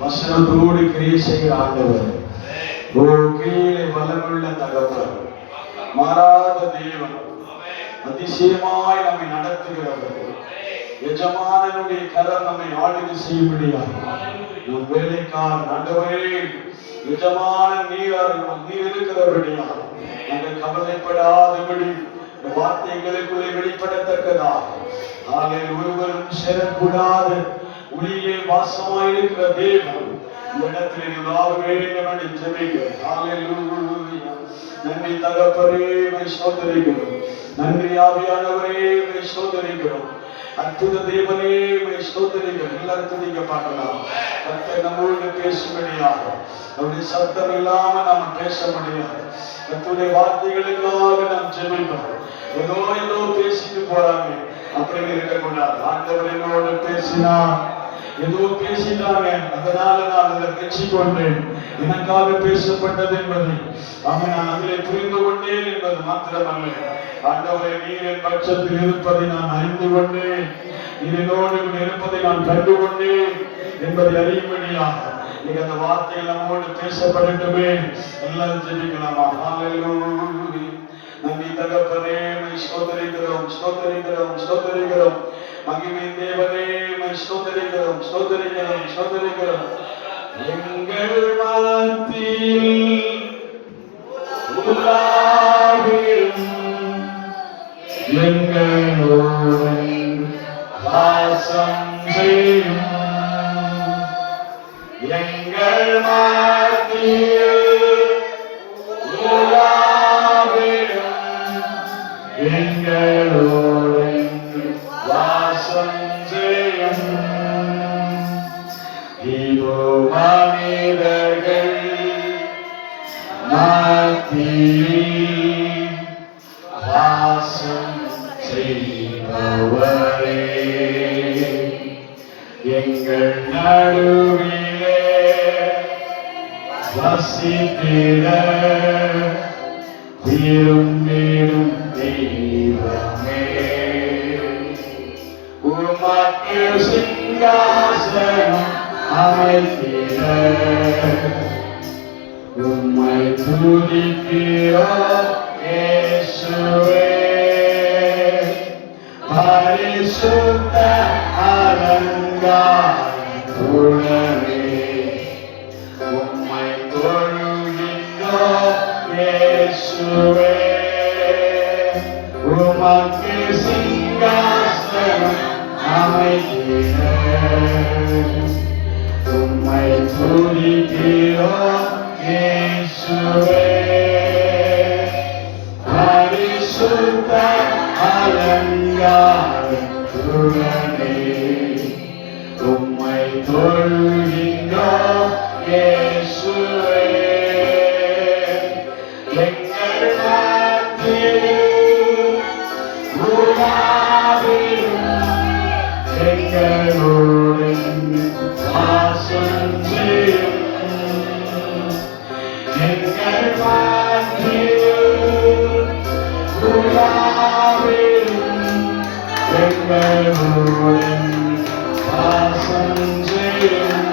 வசனத்தோடு கிரியை செய்கிற ஆண்டவர், கீழே வல்லமுள்ள தகவல், மாறாத தேவன், அதிசயமாய் நம்மை நடத்துகிறவர், எஜமானனுடைய கரம் நம்மை ஆளுகை செய்யும்படியாக நம் வேலைக்காரன் ஆண்டவரே, எஜமானன் நீர் இருக்கிறபடியாக நாங்கள் கவலைப்படாதபடி இந்த வார்த்தைகளுக்குள்ளே வெளிப்படத்தக்கதாக ஒருவரும் சேரக்கூடாது ஒளியிலே வாசமாயிருக்கிற தேவன் இந்த இடத்தில் வேண்டும் என்று ஜெபிக்கிறோம். நன்றி தகப்பனே, ஸ்தோத்திரிக்கிறோம். நன்றி ஆவியானவரே, ஸ்தோத்திரிக்கிறோம். அற்புத தேவனே, ஸ்தோத்திரிக்கிறோம். எல்லாருக்கும் நீங்க பார்க்கலாம். கர்த்தர் நம்மோடு பேசும்படியாக அவருடைய சத்தம் இல்லாம நாம பேச முடியாது. கர்த்தருடைய வார்த்தைகளுக்காக நாம் ஜெபிப்போம். ஏதோ பேசிட்டு போறாங்க அப்படின்னு இருக்கக்கூடாது. ஆண்டவர் என்னோடு பேசினார், ஏதோ பேசிட்டாங்க, அதனால நான் அதை பெற்றுக்கொண்டேன், எனக்காக பேசப்பட்டது என்பதை நான் அதிலே புரிந்து கொண்டேன் என்பது மாத்திரமல்ல, ஆண்டவரை நீர் என் பட்சத்தில் இருப்பதை நான் அறிந்து கொண்டேன், நீர் என்னோடு இருப்பதை நான் கண்டு கொண்டேன் என்பதை அறியும்படியாக நீங்க அந்த வார்த்தைகள் நம்மோடு பேசப்படட்டுமே. எல்லாரும் ஜெபிக்கலாமா? ஹல்லேலூயா. நன்றி தகப்பனே, ஸ்தோத்திரிக்கிறோம், ஸ்தோத்திரிக்கிறோம், ஸ்தோத்திரிக்கிறோம். மகிமை தேவனே, ஸ்தோத்திரிக்கிறோம், ஸ்தோத்திரிக்கிறோம், ஸ்தோத்திரிக்கிறோம். எங்கள் மனத்தில் உலாவிடும் எங்களோடு வாசம் செய்யும் எங்கள் மனத்தில் எங்களோடு வாசம் செய்யும் இதோ மனிதர்கள் மத்தியில் வாசம் செய்பவரே, எங்கள் நடுவிலே வசித்திட விரும்பிடும் தெய்வமே, உமக்கு சிங்காசனம் அமைத்திட உம்மை துதிக்கிறோம் இயேசுவே. பரிசுத்த அலங்காரத்துடனே உம்மை தொழுகின்றோம் இயேசுவே. உமக்கு சிங்காசனம் அமைத்திட உம்மை துதிக்கிறோம் இயேசுவே. பரிசுத்த அலங்காரத்துடனே உம்மை தொழுகின்றோம் இயேசுவே. எங்கள் மத்தியில் உலாவிடும் எங்களோடு வாசம் செய்யும் எங்கள் மத்தியில் உலாவிடும் எங்களோடு வாசம் செய்யும்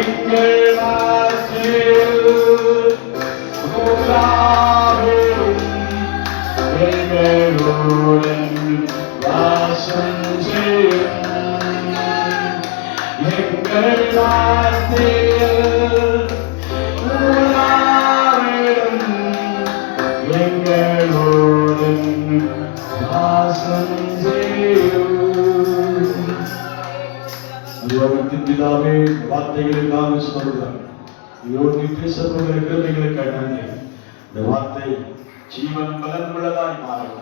எங்கள் மத்தியில் உலாவிடும் எங்களோடு வாசம் செய்யும் எங்கள் மத்தியில் உலாவிடும் எங்களோடு வாசம் செய்யும். பிதாவே, வார்த்தைகளுக்காக சொல்கிறார், இதோடு பேசப்பட்டிருக்கிறவைகளுக்காக நன்றி. இந்த வார்த்தை ஜீவன் பலன் உள்ளதாய் மாறும்,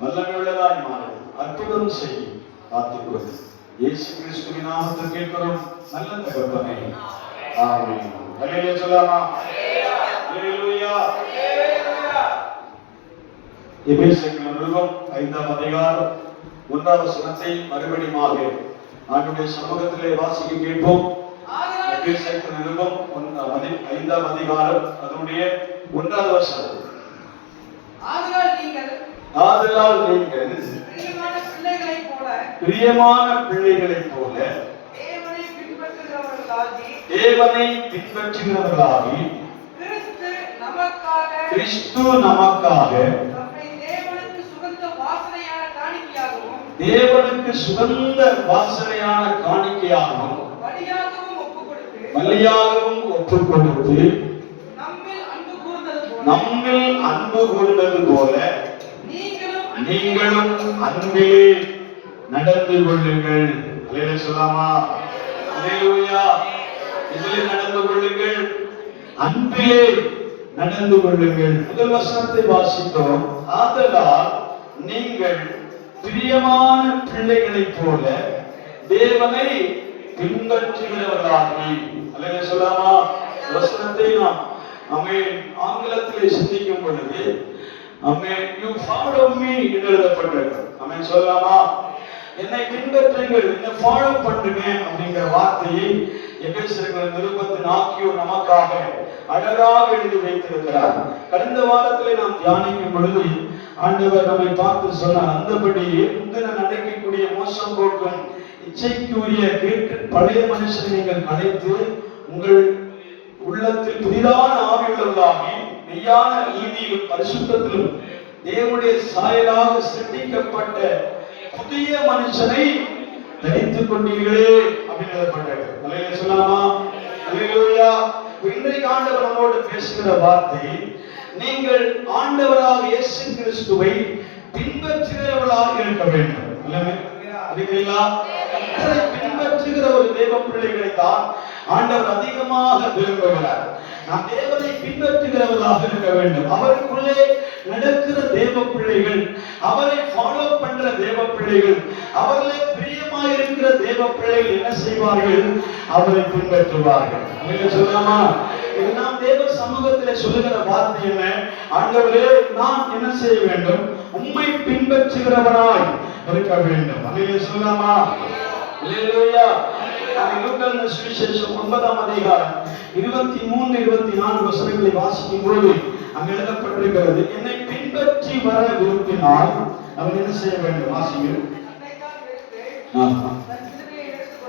வல்லமை உள்ளதாய் மாறும், அற்புதம் செய்யும். காத்துக்கொள். இயேசு கிறிஸ்துவின் நாமத்தில் கேட்கிறோம் நல்ல தகப்பனே, ஆமென். ஹல்லேலூயா சொல்லலாமா? ஹல்லேலூயா. எபேசியர் நிருபம் 5ஆம் அதிகாரம் 1ஆம் வசனத்தை மறுபடியுமாக ஆண்டவருடைய சமூகத்திலே வாசிக்க கேட்போம். எபேசியர் நிருபம் 5ஆம் அதிகாரம் அதனுடைய 1ஆவது வசனம். ஆதலால் நீங்கள் பிரியமான பிள்ளைகளைப் போல தேவனை பின்பற்றுகிறவர்களாகி கிறிஸ்து நமக்காக தேவனுக்கு சுகந்த வாசனையான காணிக்கையாகவும் பலியாகவும் ஒப்புக் கொடுத்து நம்மில் அன்பு கூர்ந்தது போல நீங்களும் அன்பிலே நடந்து கொள்ளுங்கள். அல்லேலூயா சொல்லாமா? அல்லேலூயா. இதிலே நடந்து கொள்ளுங்கள், அன்பிலே நடந்து கொள்ளுங்கள். முதல் வசனத்தை வாசித்தோம். ஆதலால் நீங்கள் பிரியமான பிள்ளைகளைப் போல தேவனை பின்பற்றுகிறவர்களாகி. அல்லேலூயா சொல்லாமா? வசனத்தை நாம் ஆங்கிலத்திலே சிந்திக்கும் பொழுது you follow me என்று எழுதப்பட்டிருக்கு. ஆமென் சொல்லலாமா? என்னை பின்பற்றுங்கள், என்னை ஃபாலோ பண்ணுங்க அப்படிங்கிற வார்த்தையை எபேசியர்கள் நிருபத்தின் ஆக்கியோர் நமக்காக அழகாக எழுதி வைத்திருக்கிறார். கடந்த வாரத்திலே நாம் தியானிக்கும் பொழுது ஆண்டவர் நம்மை பார்த்து சொன்னார், அந்தபடியே முந்தின நடக்கக்கூடிய மோசம் போக்கும் இச்சைக்குரிய பழைய மனுஷனை நீங்கள் கலைத்து உங்கள் உள்ளத்தில் புதிதான ஆவியுள்ளவர்களாகி மெய்யான நீதியிலும் பரிசுத்தத்திலும் தேவனுடைய சாயலாக சிருஷ்டிக்கப்பட்ட புதிய மனுஷனை தரித்துக் கொண்டீர்களே அப்படின்னு எழுதப்பட்டது. அல்லேலூயா சொல்லாமா? அல்லேலூயா. இன்றைக்கு ஆண்டவர் நம்மோடு பேசுகிற வார்த்தை, நீங்கள் ஆண்டவராக இயேசு கிறிஸ்துவை பின்பற்றுகிறவர்களாக இருக்க வேண்டும். அல்லேலூயா. பின்பற்றுகிற ஒரு தேவ பிள்ளைகளை தான் ஆண்டவர் அதிகமாக விரும்புகிறார். நாம் தேவனை பின்பற்றுகிறவர்களாக இருக்க வேண்டும். அவருக்குள்ளே நடக்கிற தேவ பிள்ளைகள், அவரை ஃபாலோ பண்ற தேவ பிள்ளைகள், அவர்களே பிரியமாய் இருக்கிற தேவ பிள்ளைகள் என்ன செய்வார்கள்? அவரை பின்பற்றுவார்கள். சொல்லலாமா? இது நாம் தேவ சமூகத்திலே சொல்லுகிற வார்த்தை என்ன? ஆண்டவரே, நான் என்ன செய்ய வேண்டும்? உம்மை பின்பற்றுகிறவனாய் இருக்க வேண்டும். அல்லேலூயா சொல்லலாமா? அல்லேலூயா. லூக்கான சுவிசேஷம் 9ஆம் அதிகாரம் 23-24 வசனங்களை வாசிக்கும் போது அங்கு எழுதப்பட்டிருக்கிறது, என்னை பின்பற்றி வர விரும்பினால் அவன் என்ன செய்ய வேண்டும்? வாசிங்கள்.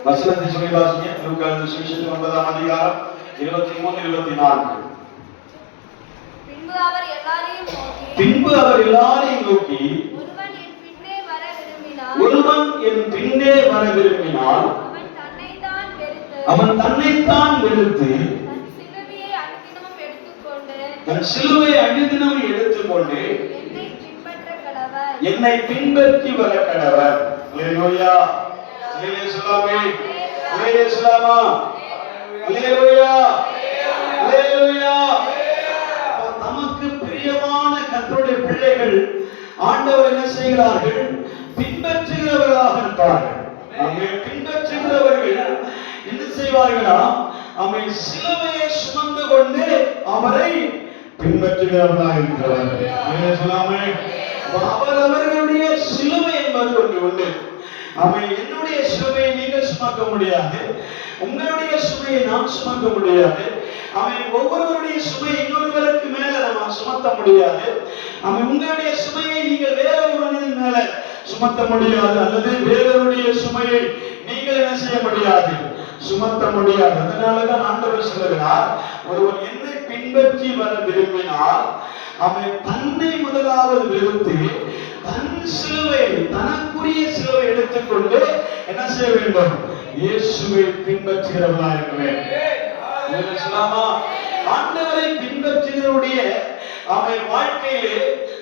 வசனத்தை சொல்லி வாசிங்க. லூக்கான சுவிசேஷம் 9ஆம் அதிகாரம் 23-24. பின்பு அவர் எல்லாரையும் நோக்கி ஒருவன் என் பின்னே வர விரும்பினால் அவன் தன்னைத்தான் வெறுத்து தன் சிலுவையை அனுதினம் எடுத்துக்கொண்டு என்னை பின்பற்றி வர கடவர். அல்லேலூயா. அல்லேலூயா சொல்லாமே? அல்லேலூயா சொல்லாமா? அல்லேலூயா. அல்லேலூயா. தமக்கு பிரியமான கர்த்தருடைய பிள்ளைகள் ஆண்டவர் என்ன செய்கிறார்கள்? பின்பற்றுகிறவர்களாக இருப்பார்கள். பின்பற்றுகிறவர்கள் என்ன செய்வார்களா? அவன் சிலுவையை சுமந்து கொண்டு அவரை பின்பற்றுகிறவர்களாக இருக்கிறார்கள். சொல்லாமே? அவர்களுடைய சிலுவை என்பது ஒன்று உண்டு. அவன் என்னுடைய சுமையை நீங்கள் சுமக்க முடியாது, உங்களுடைய சுமையை நான் சுமக்க முடியாது. அவன் ஒவ்வொருவருடைய சுமையை இன்னொருவருக்கு மேல நம்ம சுமத்த முடியாது. அவன் உங்களுடைய சுமையை நீங்கள் வேறொருவரின் மேல சுமத்த முடியாது, அல்லது வேறொருடைய சுமையை நீங்கள் என்ன செய்ய முடியாது? சுமத்த முடியாது. அதனாலதான் ஆண்டவர் சொல்லுகிறார், ஒருவன் என்னை பின்பற்றி வர விரும்பினால் அவன் தன்னை முதலாவது வெறுத்து தன் சிலுவை, தனக்குரிய சிலுவை எடுத்துக்கொண்டு என்ன செய்ய வேண்டும்? இயேசுவை பின்பற்றுகிறவர்களா இருக்க வேண்டும். ஆண்டவரை பின்பற்றுகிறவருடைய அவன் வாழ்க்கையிலே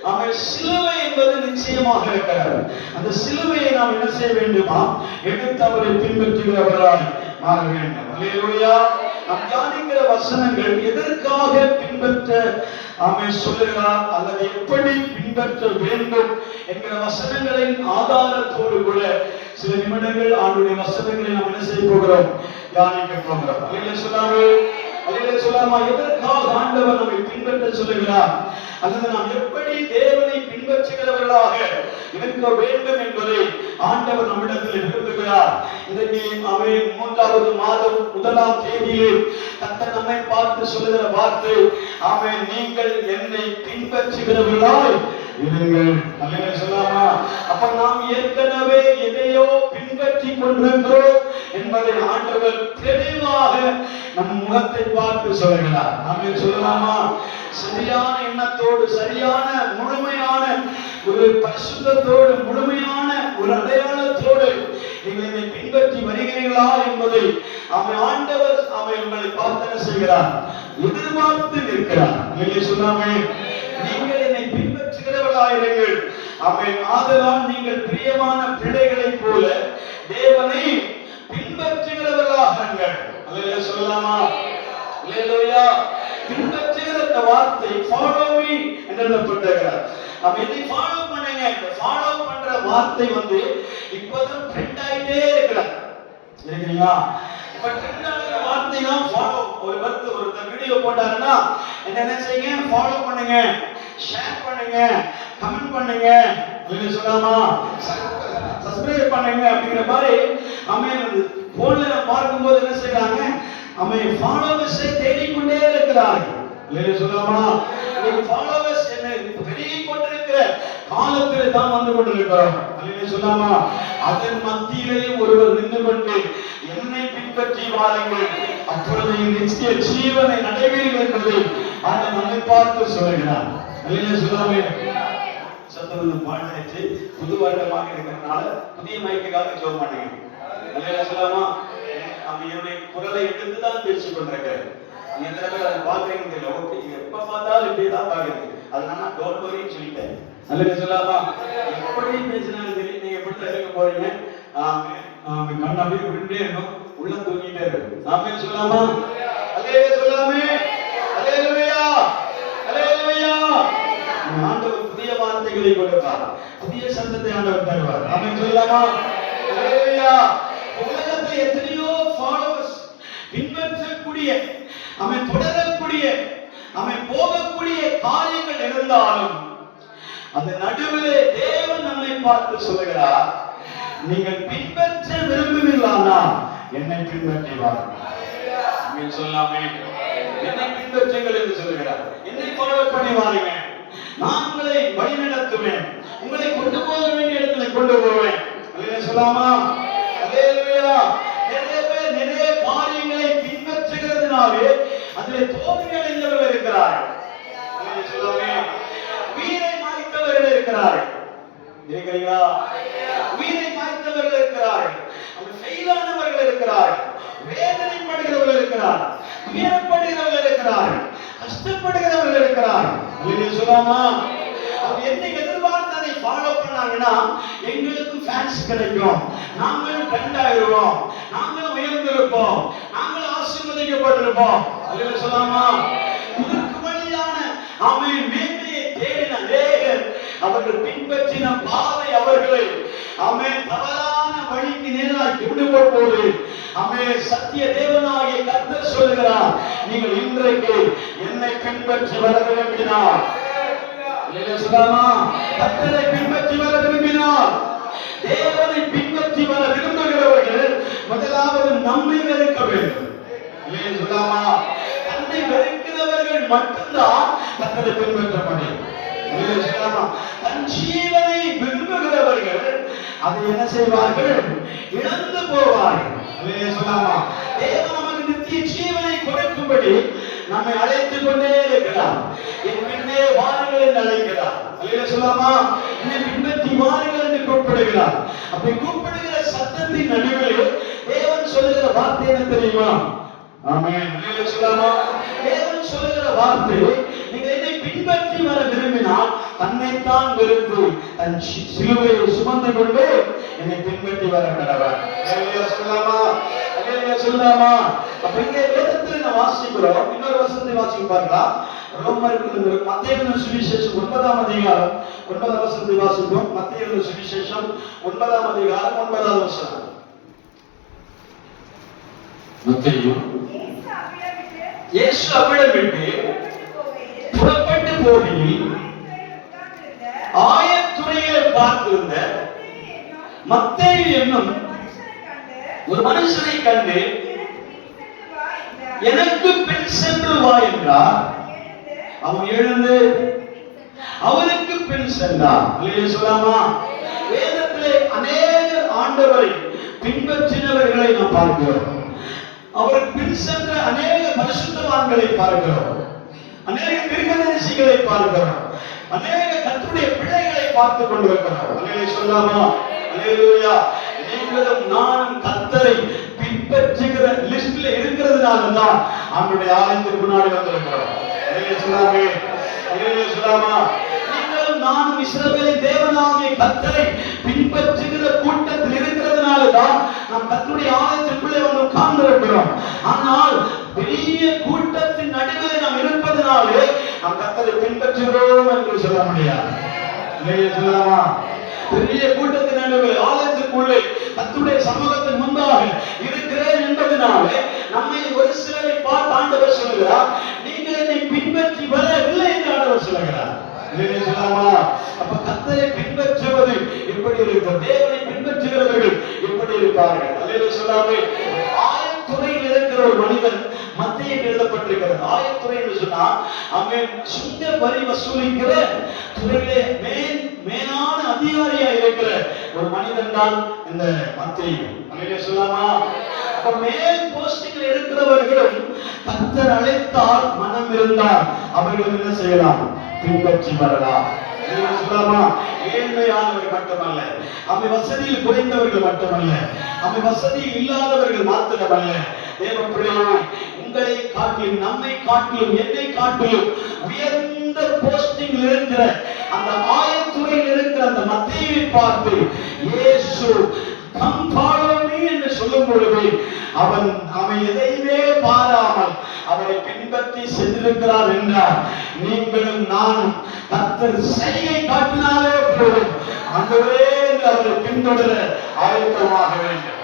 அவன் சிலுவை என்பது நிச்சயமாக இருக்கிறார். அந்த சிலுவையை நாம் என்ன செய்ய வேண்டுமா? எடுத்து அவரை பின்பற்றுகிறவர்களாய் மாற வேண்டும். அல்லேலூயா. நாம் தியானிக்கிற வசனங்கள் எதற்காக பின்பற்ற அவன் சொல்லுகிறார், அல்லது எப்படி பின்பற்ற வேண்டும் என்கிற வசனங்களின் ஆதாரத்தோடு கூட சில நிமிடங்கள் ஆண்டுடைய வசனங்களை நாம் என்ன செய்ய போகிறோம்? தியானிக்க போகிறோம். அல்லேலூயா சொல்லாமே? அல்லேலூயா சொல்லாமா? எதற்காக ஆண்டவர் நம்மை பின்பற்ற சொல்லுகிறார், அல்லது நாம் எப்படி தேவனை பின்பற்றுகிறவர்களாக இருக்க வேண்டும் என்பதை ஆண்டவர் நம்மிடத்தில் விரும்புகிறார். இன்றைக்கு அவை 3வது மாதம் 1ஆம் தேதியிலே கர்த்தர் நம்மை பார்த்து சொல்லுகிற வார்த்தை, ஆமென், நீங்கள் என்னை பின்பற்றுகிறவர்களாய் இருங்கள். அல்லேலூயா சொல்லாமா? அப்ப நாம் ஏற்கனவே எதையோ பின்பற்றி கொண்டிருக்கிறோம் என்பதை ஆண்டவர் தெளிவாக நம் முகத்தை பார்த்து சொல்கிறார். நாம சொல்லலாமா? சரியான எண்ணத்தோடு, சரியான முழுமையான ஒரு பரிசுத்தத்தோடு, முழுமையான ஒரு அடையாளத்தோடு நீங்கள் என்னை பின்பற்றி வருகிறீர்களா என்பதை ஆண்டவர் உங்களை பார்த்து செய்கிறார், எதிர்பார்த்து நிற்கிறார். சொல்லாமே, நீங்கள் என்னை பின்பற்றுகிறவர்களாயிருங்கள். ஆதலால் நீங்கள் பிரியமான பிள்ளைகளைப் போல தேவனை பின்பற்றுகிறவர்களாக சொல்லலாமா? பின்பற்றுகிற அந்த வார்த்தை ஃபாலோ மீ என்று எழுதப்பட்டிருக்கிறார். இதை ஃபாலோ பண்ணுங்க. இந்த ஃபாலோ பண்ற வார்த்தை இப்பதான் ட்ரெண்ட் ஆயிட்டே இருக்கிறார். சரிங்களா? இப்ப ட்ரெண்ட் ஆகிற வார்த்தை தான் ஃபாலோ. ஒரு வீடியோ போட்டாருன்னா என்ன செய்யுங்க? ஃபாலோ பண்ணுங்க, ஷேர் பண்ணுங்க, கமெண்ட் பண்ணுங்க, சொல்லாமா, சப்ஸ்கிரைப் பண்ணுங்க அப்படிங்கிற மாதிரி போன்ல பார்க்கும்போது என்ன செய்யறாங்க? ஃபாலோவர்ஸை தேடிக்கொண்டே இருக்கிறார்கள். சொல்லாமா, ஃபாலோவர்ஸ் என்ன பெருகி கொண்டிருக்கிற காலத்தில் தான் வந்து கொண்டிருக்கிறோம். சொல்லாமா, அதன் மத்தியிலே ஒருவர் நின்று கொண்டு என்னை பின்பற்றி வாருங்கள், அப்பொழுது நிச்சய ஜீவனை நடைபெறும் என்பதை அந்த நம்மை பார்த்து சொல்லுகிறார். சொல்லாமே, சத்துரு பாடாச்சு புது வருடமாக இருக்கிறதுனால புதிய மைக்குக்காக ஜோம் பண்ணுங்க. சொல்லாமா, என்னுடைய குரலை எடுத்துதான் பேசிக் கொண்டிருக்கிறேன். எத்தனை பேர் அதை பாக்குறீங்க தெரியல. ஓகே, எப்ப பார்த்தாலும் இப்படிதான் பாக்குறீங்க. அதனால டோன்ட் வரின்னு சொல்லிட்டேன். நல்லது சொல்லாமா, எப்படி பேசினாலும் சரி, நீங்க எப்படி இருக்க போறீங்க? கண் அப்படியே விண்டே இருக்கும், உள்ள தூங்கிட்டே இருக்கும். நாமே சொல்லாமா, அல்லேலூயா சொல்லாமே, அல்லேலூயா, அல்லேலூயா. ஆண்டவர் புதிய வார்த்தைகளை கொடுப்பார், புதிய சத்தத்தை ஆண்டவர் தருவார். நாமே சொல்லாமா, அல்லேலூயா. உலகத்தில் எத்தனையோ ஃபாலோவர்ஸ், பின்பற்றக்கூடிய, தொடரக்கூடிய, போகக்கூடிய காரியங்கள் இருந்தாலும் அது நடுவிலே தேவன் நம்மை பார்த்து சொல்லுகிறார், நீங்கள் பின்பற்ற விரும்புவீர்களா? என்னை பின்பற்றி வாருங்கள். சொல்லாமே, என்னை பின்பற்றுங்கள் என்று சொல்லுகிறார். என்னை ஃபாலோ பண்ணி வாருங்க, நான் உங்களை வழி நடத்துவேன், உங்களை கொண்டு போக வேண்டிய இடத்துல கொண்டு போவேன். சொல்லாமா, அல்லேலூயா. நிறைய பேர் நிறைய காரியங்களை பின்பற்றுகிறதுனாலே அதிலே தோல்வி அடைந்தவர்கள் இருக்கிறார்கள். சொல்லாமே, உயிரை மாய்த்தவர்கள் இருக்கிறார்கள். இருக்கிறீங்களா? உயிரை மாய்த்தவர்கள் இருக்கிறார்கள், ஃபெயிலானவர்கள் இருக்கிறார்கள், வேதனைப்படுகிறவர்கள் இருக்கிறார்கள், துயரப்படுகிறவர்கள் இருக்கிறார்கள், கஷ்டப்படுகிறவர்கள் இருக்கிறார்கள். சொல்லாமா, அவர் என்னை எதிர்பார்த்ததை ஃபாலோ பண்ணாங்கன்னா எங்களுக்கும் ஃபேன்ஸ் கிடைக்கும், நாங்களும் ட்ரெண்ட் ஆகிடுவோம், நாங்களும் உயர்ந்திருப்போம், நாங்களும் ஆசீர்வதிக்கப்பட்டிருப்போம். அல்லேலூயா சொல்லாமா. இதற்கு வழியான மேன்மையை தேடின அநேகர் அவர்கள் பின்பற்றின பாதை அவர்களை தவறான வழிக்கு நேராக கொண்டு போகும்போது சத்திய தேவனாகிய கர்த்தர் சொல்லுகிறார், நீங்கள் இன்றைக்கு என்னை பின்பற்றி வர விரும்பினார், கர்த்தரை பின்பற்றி வர விரும்பினார், தேவனை பின்பற்றி வர விரும்புகிறவர்கள் முதலாவது நம்மை வெறுக்க வேண்டும். தன்னை வெறுக்கிறவர்கள் மட்டும்தான் கர்த்தரை பின்பற்ற முடியும். தன் ஜீவனை விரும்புகிறவர்கள் அதை என்ன செய்வார்கள்? இழந்து போவார்கள். தேவன் நமக்கு நித்திய ஜீவனை கொடுக்கும்படி நம்மை அழைத்துக் கொண்டே இருக்கிறார். என் பின்னே வாருங்கள் என்று அழைக்கிறார். சொல்லாமா, என்னை பின்பற்றி வாருங்கள் என்று கூப்பிடுகிறார். அப்படி கூப்பிடுகிற சத்தத்தின் நடுவில் தேவன் சொல்லுகிற வார்த்தை என்ன தெரியுமா? ஆமென். சொல்லாமா, தேவன் சொல்லுகிற வார்த்தை, நீங்கள் என்னை பின்பற்றி வர விரும்பினால் தன்னைத்தான் வெறுத்து தன் சிலுவையை சுமந்து கொண்டு என்னை பின்பற்றி வர கடவர். சொல்லாமா, சொல்லாமா. அப்ப இங்க வேதத்தில் நான் வாசிக்கிறோம். இன்னொரு வசனத்தை வாசிக்க பார்க்கலாம். மத்தேயு சுவிசேஷம் 9ஆம் அதிகாரம் 9ஆம் வசனத்தை வாசிப்போம். மத்தேயு சுவிசேஷம் 9ஆம் அதிகாரம் 9ஆவது வசனம். மத்தேயு, இயேசு அவ்விடம் விட்டு புறப்பட்டு போகையில் ஆயத்துறையில் பார்த்திருந்த மத்தேயு என்னும் ஒரு மனுஷனை கண்டு, எனக்கு பின் சென்று வா என்றார். அவன் எழுந்து அவனுக்கு பின் சென்றார். சொல்லாமா, வேதத்திலே அநேக ஆண்டவரை பின்பற்றினவர்களை நாம் பார்க்கிறோம். அவருக்கு பின் சென்ற அநேக பரிசுத்தவான்களை பார்க்கிறோம், அநேக தீர்க்கதரிசிகளை பார்க்கிறோம், அநேக கர்த்தருடைய பிள்ளைகளை பார்த்துக் கொண்டிருக்கிறோம். அல்லேலூயா சொல்லாமா? அல்லேலூயா. நீங்களும் நானும் கர்த்தரை பின்பற்றுகிற லிஸ்ட்ல இருக்கிறதுனால தான் அவருடைய ஆலயத்துக்கு முன்னாடி வந்திருக்கிறோம். அல்லேலூயா சொல்லாமே? அல்லேலூயா சொல்லாமா? நீங்களும் நானும் இஸ்ரவேலின் தேவனாகிய கர்த்தரை பின்பற்றுகிற கூட்டத்தில் இருக்கிறதுனால தான் நாம் கர்த்தருடைய ஆலயத்துக்குள்ளே வந்து உட்கார்ந்திருக்கிறோம். ஆனால் பெரிய கூட்டத்தின் நடுவில் நாம் இருப்பதனாலே நாம் கர்த்தரை பின்பற்றுகிறோம் என்று சொல்ல முடியாது. அல்லேலூயா சொல்லாமா? பெரிய கூட்டத்தின் நடுவில் ஆலயத்துக்குள்ளே கர்த்தருடைய சமூகத்தின் முன்பாக இருக்கிறேன் என்பதனாலே நம்மை ஒரு சிலரை பார்த்து ஆண்டவர் சொல்கிறார், நீங்கள் என்னை பின்பற்றி வரவில்லை என்று ஆண்டவர் சொல்கிறார். அப்ப கர்த்தரை பின்பற்றுவது எப்படி இருக்கும்? தேவனை பின்பற்றுகிறவர்கள் எப்படி இருப்பார்கள்? அல்லேலூயா சொல்லாமே? ஆயத்துறையில் இருக்கிற ஒரு மனிதன் மத்தியில் எழுதப்பட்டிருக்கிறது. ஆயத்துறை என்று சொன்னா அவன் சுங்க வரி வசூலிக்கிற துறையிலே மேலான அதிகாரியா இருக்கிற ஒரு மனிதன் தான் இந்த மத்தியில். அல்லேலூயா சொல்லாமா? அப்ப மேல் போஸ்டில் இருக்கிறவர்களும் கர்த்தர் அழைத்தால் மனம் இருந்தால் அவர்கள் என்ன செய்யலாம்? பின்பற்றி வரலாம். ஏழ்மையானவர்கள் மட்டுமல்ல, அவை வசதியில் குறைந்தவர்கள் மட்டுமல்ல, அவை வசதியில் இல்லாதவர்கள் மாத்திரமல்ல, தேவ பிள்ளையே, உங்களை காட்டிலும் நம்மை காட்டிலும் என்னை காட்டிலும் உயர்ந்த போஸ்டிங் இருக்கிற அந்த ஆயத்துறையில் இருக்கிற அந்த மத்தேயுவை பார்த்து இயேசு come follow me என்று சொல்லும் பொழுது அவன் எதையுமே பாராமல் அவரை பின்பற்றி சென்றிருக்கிறார் என்றால் நீங்களும் நானும் கர்த்தர் செய்கை காட்டினாலே போதும் ஆண்டவரே என்று அவரை பின்தொடர ஆயத்தமாக வேண்டும்.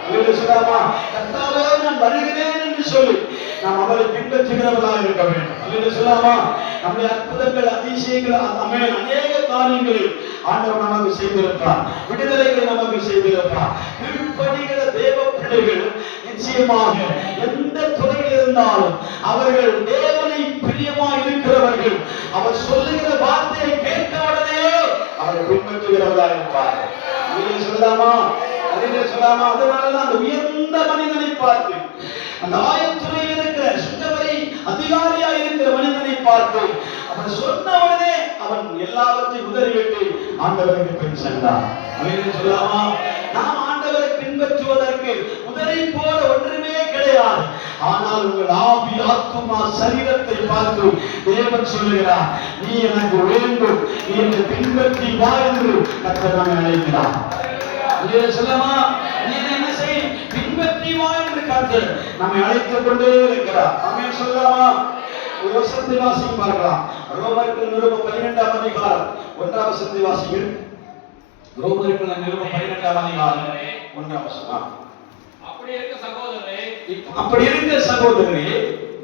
கர்த்தாவே நான் வருகிறேன் என்று சொல்லி நாம் அவரை பின்பற்றுகிறவர்களாக இருக்க வேண்டும். அல்லது சொல்லாமா? நம்முடைய அற்புதங்கள் அதிசயங்கள் அநேக காரியங்களை ஆண்டவர் நமக்கு செய்திருப்பார், விடுதலைகளை நமக்கு செய்திருப்பார். கீழ்ப்படிகிற தேவ பிள்ளைகள் நிச்சயமாக எந்த துறையில் இருந்தாலும் அவர்கள் தேவனை பிரியமாய் இருக்கிறவர்கள் அவர் சொல்லுகிற வார்த்தையை கேட்க உடனே அவரை பின்பற்றுகிறவர்களாக இருப்பார். சொல்லலாமா? சொல்லாமா? அதனாலதான் அந்த உயர்ந்த மனிதனை பார்த்து அந்த ஆயத்துறையில் இருக்கிற சுங்கவரி அதிகாரியா இருக்கிற மனிதனை பார்த்து அவன் சொன்ன உடனே அவன் எல்லாவற்றையும் உதறிவிட்டு ஆண்டவருக்கு பின் சென்றான். சொல்லாமா? நாம் ஆண்டவரை பின்பற்றுவதற்கு உதறி போல ஒன்றுமே கிடையாது. ஆனால் உங்கள் ஆவி ஆத்துமா சரீரத்தை பார்த்து தேவன் சொல்லுகிறார், நீ எனக்கு வேண்டும், நீ என்னை பின்பற்றி வா என்று கர்த்தர் நம்மை அழைக்கிறார். சொல்லமா? நீ என்ன செய், பின்பற்றி வா என்று கர்த்தர் நம்மை அழைத்துக் கொண்டே இருக்கிறார். ஆமென் சொல்லலாமா? ஒரு வசனத்தை வாசிக்க பார்க்கலாம். ரோமர்கள் நிருபம் 12ஆம் அதிகாரம் 1ஆம் வசனத்தை வாசிங்கள். ரோமர்கள் நிருபம் 12ஆம் அதிகாரம் 1ஆம் வசனம். அப்படி இருக்க சகோதரரே,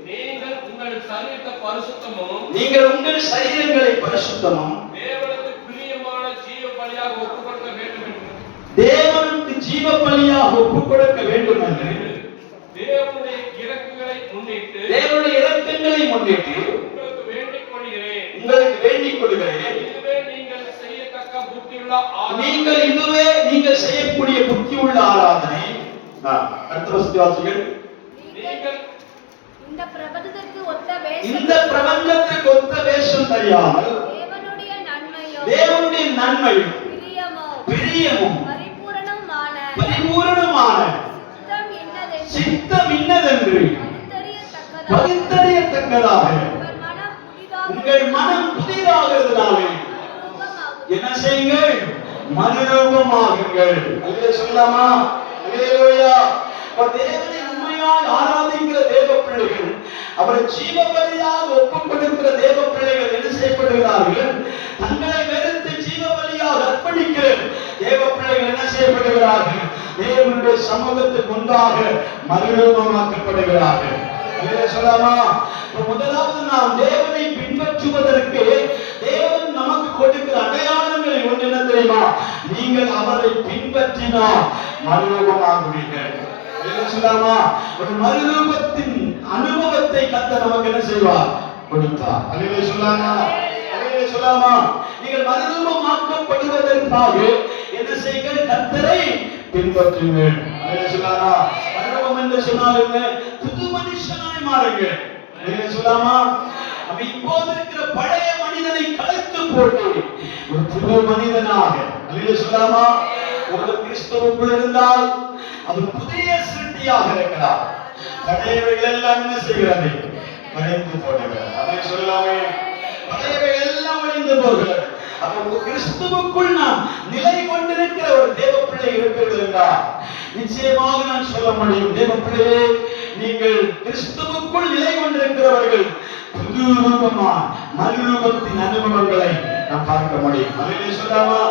நீங்கள் உங்கள் சரீரத்தை பரிசுத்தமும் நீங்கள் உங்கள் சரீரங்களை பரிசுத்தமும் தேவனுக்கு பிரியமான ஜீவ பலியாக ஒப்புக்கொடுக்க வேண்டும் என்று தேவனுக்கு ஜீவ பலியாக ஒப்புக்கொடுக்க வேண்டும் என்று தேவனுடைய இரக்கங்களை முன்னிட்டு உங்களுக்கு வேண்டிக் கொள்கிறேன். இதுவே நீங்கள் செய்யக்கூடிய புத்தியுள்ள ஆராதனை. அடுத்த வாசிகள். இந்த பிரபஞ்சத்திற்கு ஒத்த வேஷம் தெரியாமல் தேவனுடைய நன்மையும் பிரியமும் பரிபூரணமான சித்தம் இன்னதென்று பகுத்தறியத்தக்கதாக உங்கள் மனம் புதிதாகிறதுனாலே என்ன செய்யுங்கள்? மறுரூபமாகுங்கள். அல்லேலூயா சொல்லலாமா? அல்லேலூயா. தேவனை உண்மையாய் ஆராதிக்கிற தேவ பிள்ளைகள், அவரை ஜீவ பலியாக ஒப்புக் கொடுக்கிற தேவ பிள்ளைகள் என்ன செய்யப்படுகிறார்கள்? தங்களை வெறுத்து ஜீவ பலியாக அர்ப்பணிக்கிற தேவ பிள்ளைகள் என்ன செய்யப்படுகிறார்கள்? தேவனுடைய சமூகத்துக்கு முன்பாக மறுரூபமாக்கப்படுகிறார்கள். சொல்லலாமா? முதலாவது நாம் தேவனை பின்பற்றுவதற்கு தேவன் நமக்கு கொடுக்கிற அடையாளங்களில் ஒன்று என்ன தெரியுமா? நீங்கள் அவரை பின்பற்றினால் மறுரூபமாகுவீர்கள். சொல்லலாமா? ஒரு மறுரூபத்தின் அனுபவத்தை கர்த்தர் நமக்கு என்ன செய்வார்? கொடுத்தார். அல்லேலூயா சொல்லாமா? அல்லேலூயா சொல்லாமா? நீங்கள் மறுரூபமாக்கப்படுவதற்காக என்ன செய்யுங்கள்? கர்த்தரை பின்பற்றுங்கள். அல்லேலூயா சொல்லாமா? மறுரூபம் என்று சொன்னால் என்ன? புது மனுஷனாய் மாறுங்க. சொல்லாமா? அப்ப இப்போது இருக்கிற பழைய மனிதனை கலைத்து போட்டு ஒரு புது மனிதனாக சொல்லாமா? ஒரு கிறிஸ்துவுக்குள் இருந்தால் அவர் புதிய சிருஷ்டியாக இருக்கிறார். பழையவைகள் எல்லாம் என்ன செய்கிறது? மறைந்து போடுகிறது. அதை சொல்லாமே, பழையவைகள் எல்லாம் மறைந்து போகிறது. அப்போ கிறிஸ்துவுக்குள் நாம் நிலை கொண்டிருக்கிற ஒரு தேவ பிள்ளை இருக்கிறது என்றால் நிச்சயமாக நான் சொல்ல முடியும், தேவ பிள்ளையே, நீங்கள் கிறிஸ்துவுக்குள் நிலை கொண்டிருக்கிறவர்கள் புது ரூபமா மறுரூபத்தின் அனுபவங்களை நாம் பார்க்க முடியும். அதிலே சொல்லாமா?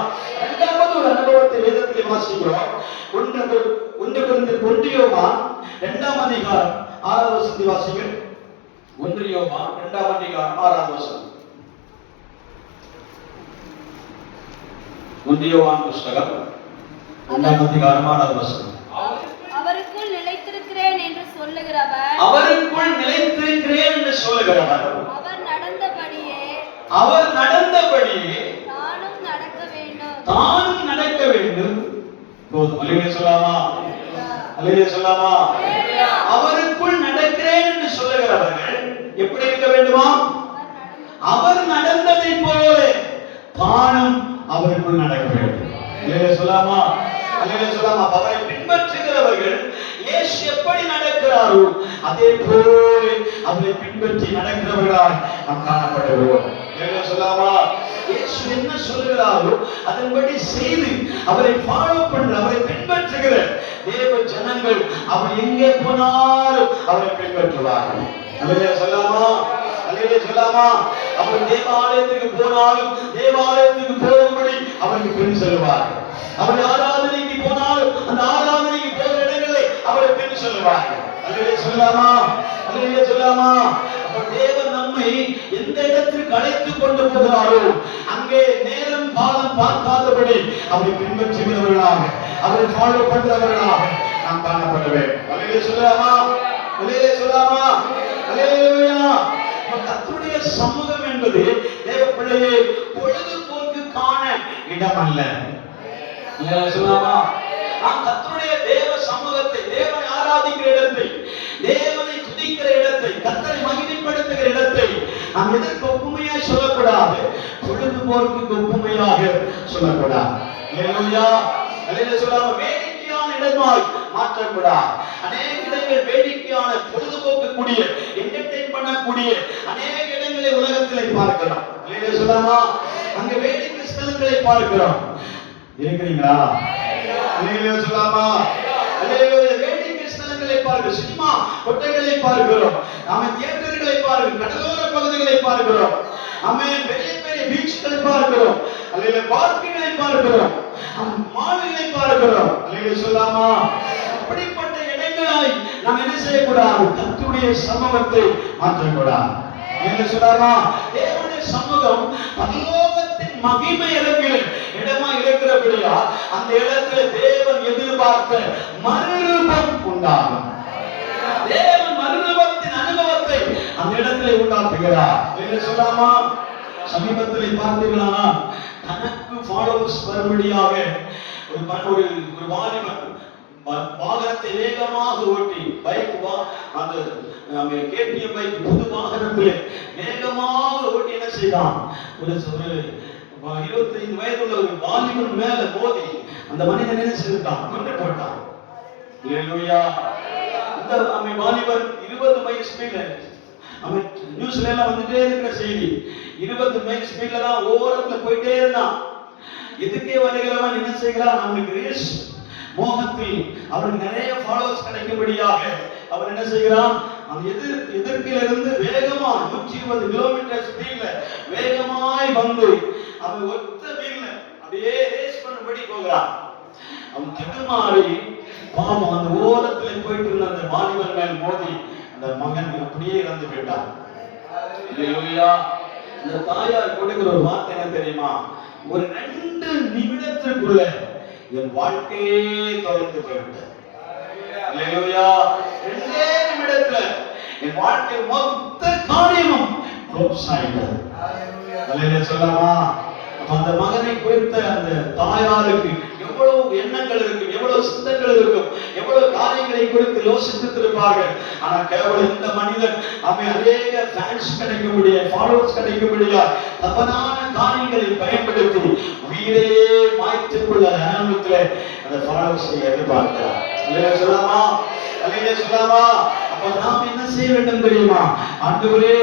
இரண்டாவது ஒரு அனுபவத்தை வேதத்திலே வாசிக்கிறோம். ஒன்று யோவான் 2ஆம் அதிகாரம் 6வது வசனத்தை வாசிங்கள். 1 யோவான் 2ஆம் அதிகாரம் 6வது வசனம். 1 யோவான் புத்தகம் 2ஆம் அதிகாரம் 6வது வசனம். அவருக்குள் நிலைத்திருக்கிறேன் என்று சொல்லுகிறவர், அவருக்குள் நிலைத்திருக்கிறேன் என்று சொல்லுகிறவர், அவர் நடந்தபடியே தானும் நடக்க வேண்டும். தானும் நடக்க வேண்டும். போதும். அல்லேலூயா சொல்லாமா? அல்லேலூயா சொல்லாமா? அவருக்குள் நடக்கிறேன் என்று சொல்லுகிறவர்கள் எப்படி இருக்க வேண்டுமா? அவர் நடந்ததை போல தானும் அவருக்குள் நடக்க வேண்டும். அல்லேலூயா சொல்லாமா? அல்லேலூயா சொல்லாமா? அவரை பின்பற்றுகிறவர்கள் இயேசு எப்படி நடக்கிறாரோ அதே போல அவரை பின்பற்றி நடக்கிறவர்களாய் நாம் காணப்படுகிறோம். சொல்லாமா? இயேசு என்ன சொல்லுகிறாரோ அதன்படி செய்து அவரை ஃபாலோ பண்ற, அவரை பின்பற்றுகிற தேவ ஜனங்கள் அவர் எங்கே போனாலும் அவரை பின்பற்றுவார்கள். அல்லேலூயா சொல்லாமா? அல்லேலூயா சொல்லாமா? அவர் தேவாலயத்துக்கு போனாலும் தேவாலயத்துக்கு போகும்படி அவருக்கு பின் செல்வார்கள். அவர் ஆராதனைக்கு போனாலும் அந்த ஆராதனைக்கு போகிற இடங்களை அவரை பின் செல்வார்கள். அல்லேலூயா சொல்லாமா? அல்லேலூயா சொல்லாமா? தேவன் நம்மை எந்த இடத்திற்கு அழைத்துக் கொண்டு போகிறாரோ அங்கே நேரம் காலம் பார்க்காதபடி அவரை பின்பற்றுகிறவர்களாக அவரை ஃபாலோ பண்றவர்களாக நாம் காணப்பட வேண்டும். அல்லேலூயா சொல்லாமா? அல்லேலூயா சொல்லாமா? அல்லேலூயா. கர்த்தருடைய சமூகம் என்பது தேவ பிள்ளையே பொழுதுபோக்குக்கான இடம் அல்ல. அல்லேலூயா சொல்லாமா? கர்த்தருடைய தேவ சமூகத்தை, தேவனை ஆராதிக்கிற இடத்தை, தேவனை துதிக்கிற இடத்தை, கர்த்தரை மகிமைப்படுத்துகிற இடத்தை நாம் எதற்கு ஒப்புமையாய் சொல்லக்கூடாது? பொழுதுபோக்கு ஒப்புமையாக சொல்லக்கூடாது. அல்லேலூயா. அல்லேலூயா சொல்லாம வேடிக்கையான இடமாய் மாற்றக்கூடாது. அநேக இடங்கள் வேடிக்கையான பொழுதுபோக்கு கூடிய என்டர்டெயின் பண்ணக்கூடிய அநேக இடங்களை உலகத்திலே பார்க்கிறோம். அல்லேலூயா சொல்லாமா? அங்க வேடிக்கை ஸ்தலங்களை பார்க்கிறோம். இருக்கிறீங்களா? அல்லேலூயா சொல்லாமா? அல்லேலூயா. வேடிக்கை ஸ்தலங்களை பார்க்கிறோம், சினிமா கொட்டைகளை பார்க்கிறோம், நாம தியேட்டர்களை பார்க்கிறோம், கடலோர பகுதிகளை பார்க்கிறோம், ஆமென், பெரிய பெரிய பீச்களை பார்க்கிறோம், அல்லேலூயா, பார்க்குகளை பார்க்கிறோம், மால்களை பார்க்கிறோம். அல்லேலூயா சொல்லாமா? அப்படிப்பட்ட இடங்களாய் நாம் என்ன செய்யக்கூடாது? கர்த்தருடைய சமூகத்தை மாற்றக்கூடாது. என்ன சொல்லாமா? தேவனுடைய சமூகம் பரலோகத்தின் மகிமை இறங்கிற இடமா இருக்கிறபடியா அந்த இடத்துல தேவன் எதிர்பார்த்த மறுரூபம் உண்டாகும். தேவன் மறுரூபத்தின் அனுபவத்தை அந்த இடத்துல உண்டாக்குகிறார். என்ன சொல்லாமா? சமீபத்தில் பார்த்தீங்களா, தனக்கு ஃபாலோவர்ஸ் வரும்படியாக ஒரு வாலிபன் வாகனத்தை வேகமாக ஓட்டி அந்த கேடிஎம் பைக் புது வாகனத்தில் வேகமாக ஓட்டி என்ன செய்தான்? ஒரு 25 வயதுள்ள ஒரு வாலிபன் மேல மோதி அந்த மனிதன் என்ன செய்தான்? கொண்டு போட்டான். அல்லேலூயா. அந்த வாலிபன் 20 மைல் ஸ்பீட்ல, நியூஸ்ல எல்லாம் வந்துட்டே இருக்கிற செய்தி, 20 மைல் ஸ்பீட்ல தான் ஓரத்துல போயிட்டே இருந்தான். எதுக்கே வருகிறவன் என்ன செய்கிறான்? அவனுக்கு ரேஸ் மோகத்தில் அவனுக்கு நிறைய ஃபாலோவர்ஸ் கிடைக்கும்படியாக அவன் என்ன செய்கிறான்? அந்த எதிர்ப்பிலிருந்து வேகமா 120 கிலோமீட்டர் ஸ்பீட்ல வேகமாய் வந்து அவன் ஒத்த வீல்ல அப்படியே ரேஸ் பண்ணும்படி போகிறான். அவன் திட்டுமாறி பாவம் அந்த ஓரத்துல போயிட்டு இருந்த அந்த வாலிபன் மேல் மோதி அந்த மகன் அப்படியே இறந்து விட்டான். அல்லேலூயா. இந்த தாயார் கொடுக்கிற ஒரு வார்த்தை என்ன தெரியுமா? ஒரு 2 நிமிடத்திற்குள்ள என் வாழ்க்கையே தொலைந்து போய்விட்டது. அல்லேலூயா. 2 நிமிடத்துல என் வாழ்க்கை மொத்த காரியமும் க்ளோஸ் ஆயிட்டது. அல்லேலூயா சொல்லாமா? அந்த மகனை குறித்த அந்த தாயாருக்கு எவ்வளவு எண்ணங்கள் இருக்கும், எவ்வளவு சிந்தங்கள் இருக்கும், எவ்வளவு காரியங்களை குறித்து யோசித்து இருப்பார்கள். ஆனா கேவலம் இந்த மனிதன் அவன் அநேக ஃபேன்ஸ் கிடைக்கும்படியா, ஃபாலோவர்ஸ் கிடைக்கும்படியா தவறான காரியங்களை பயன்படுத்தி உயிரையே மாய்த்துக் கொள்ள ஆரம்பத்துல அந்த ஃபாலோவர்ஸை எதிர்பார்க்கிறார். இல்லையா சொல்லாமா? இல்லையா சொல்லாமா? அப்ப நாம் என்ன செய்ய வேண்டும் தெரியுமா? ஆண்டவரே,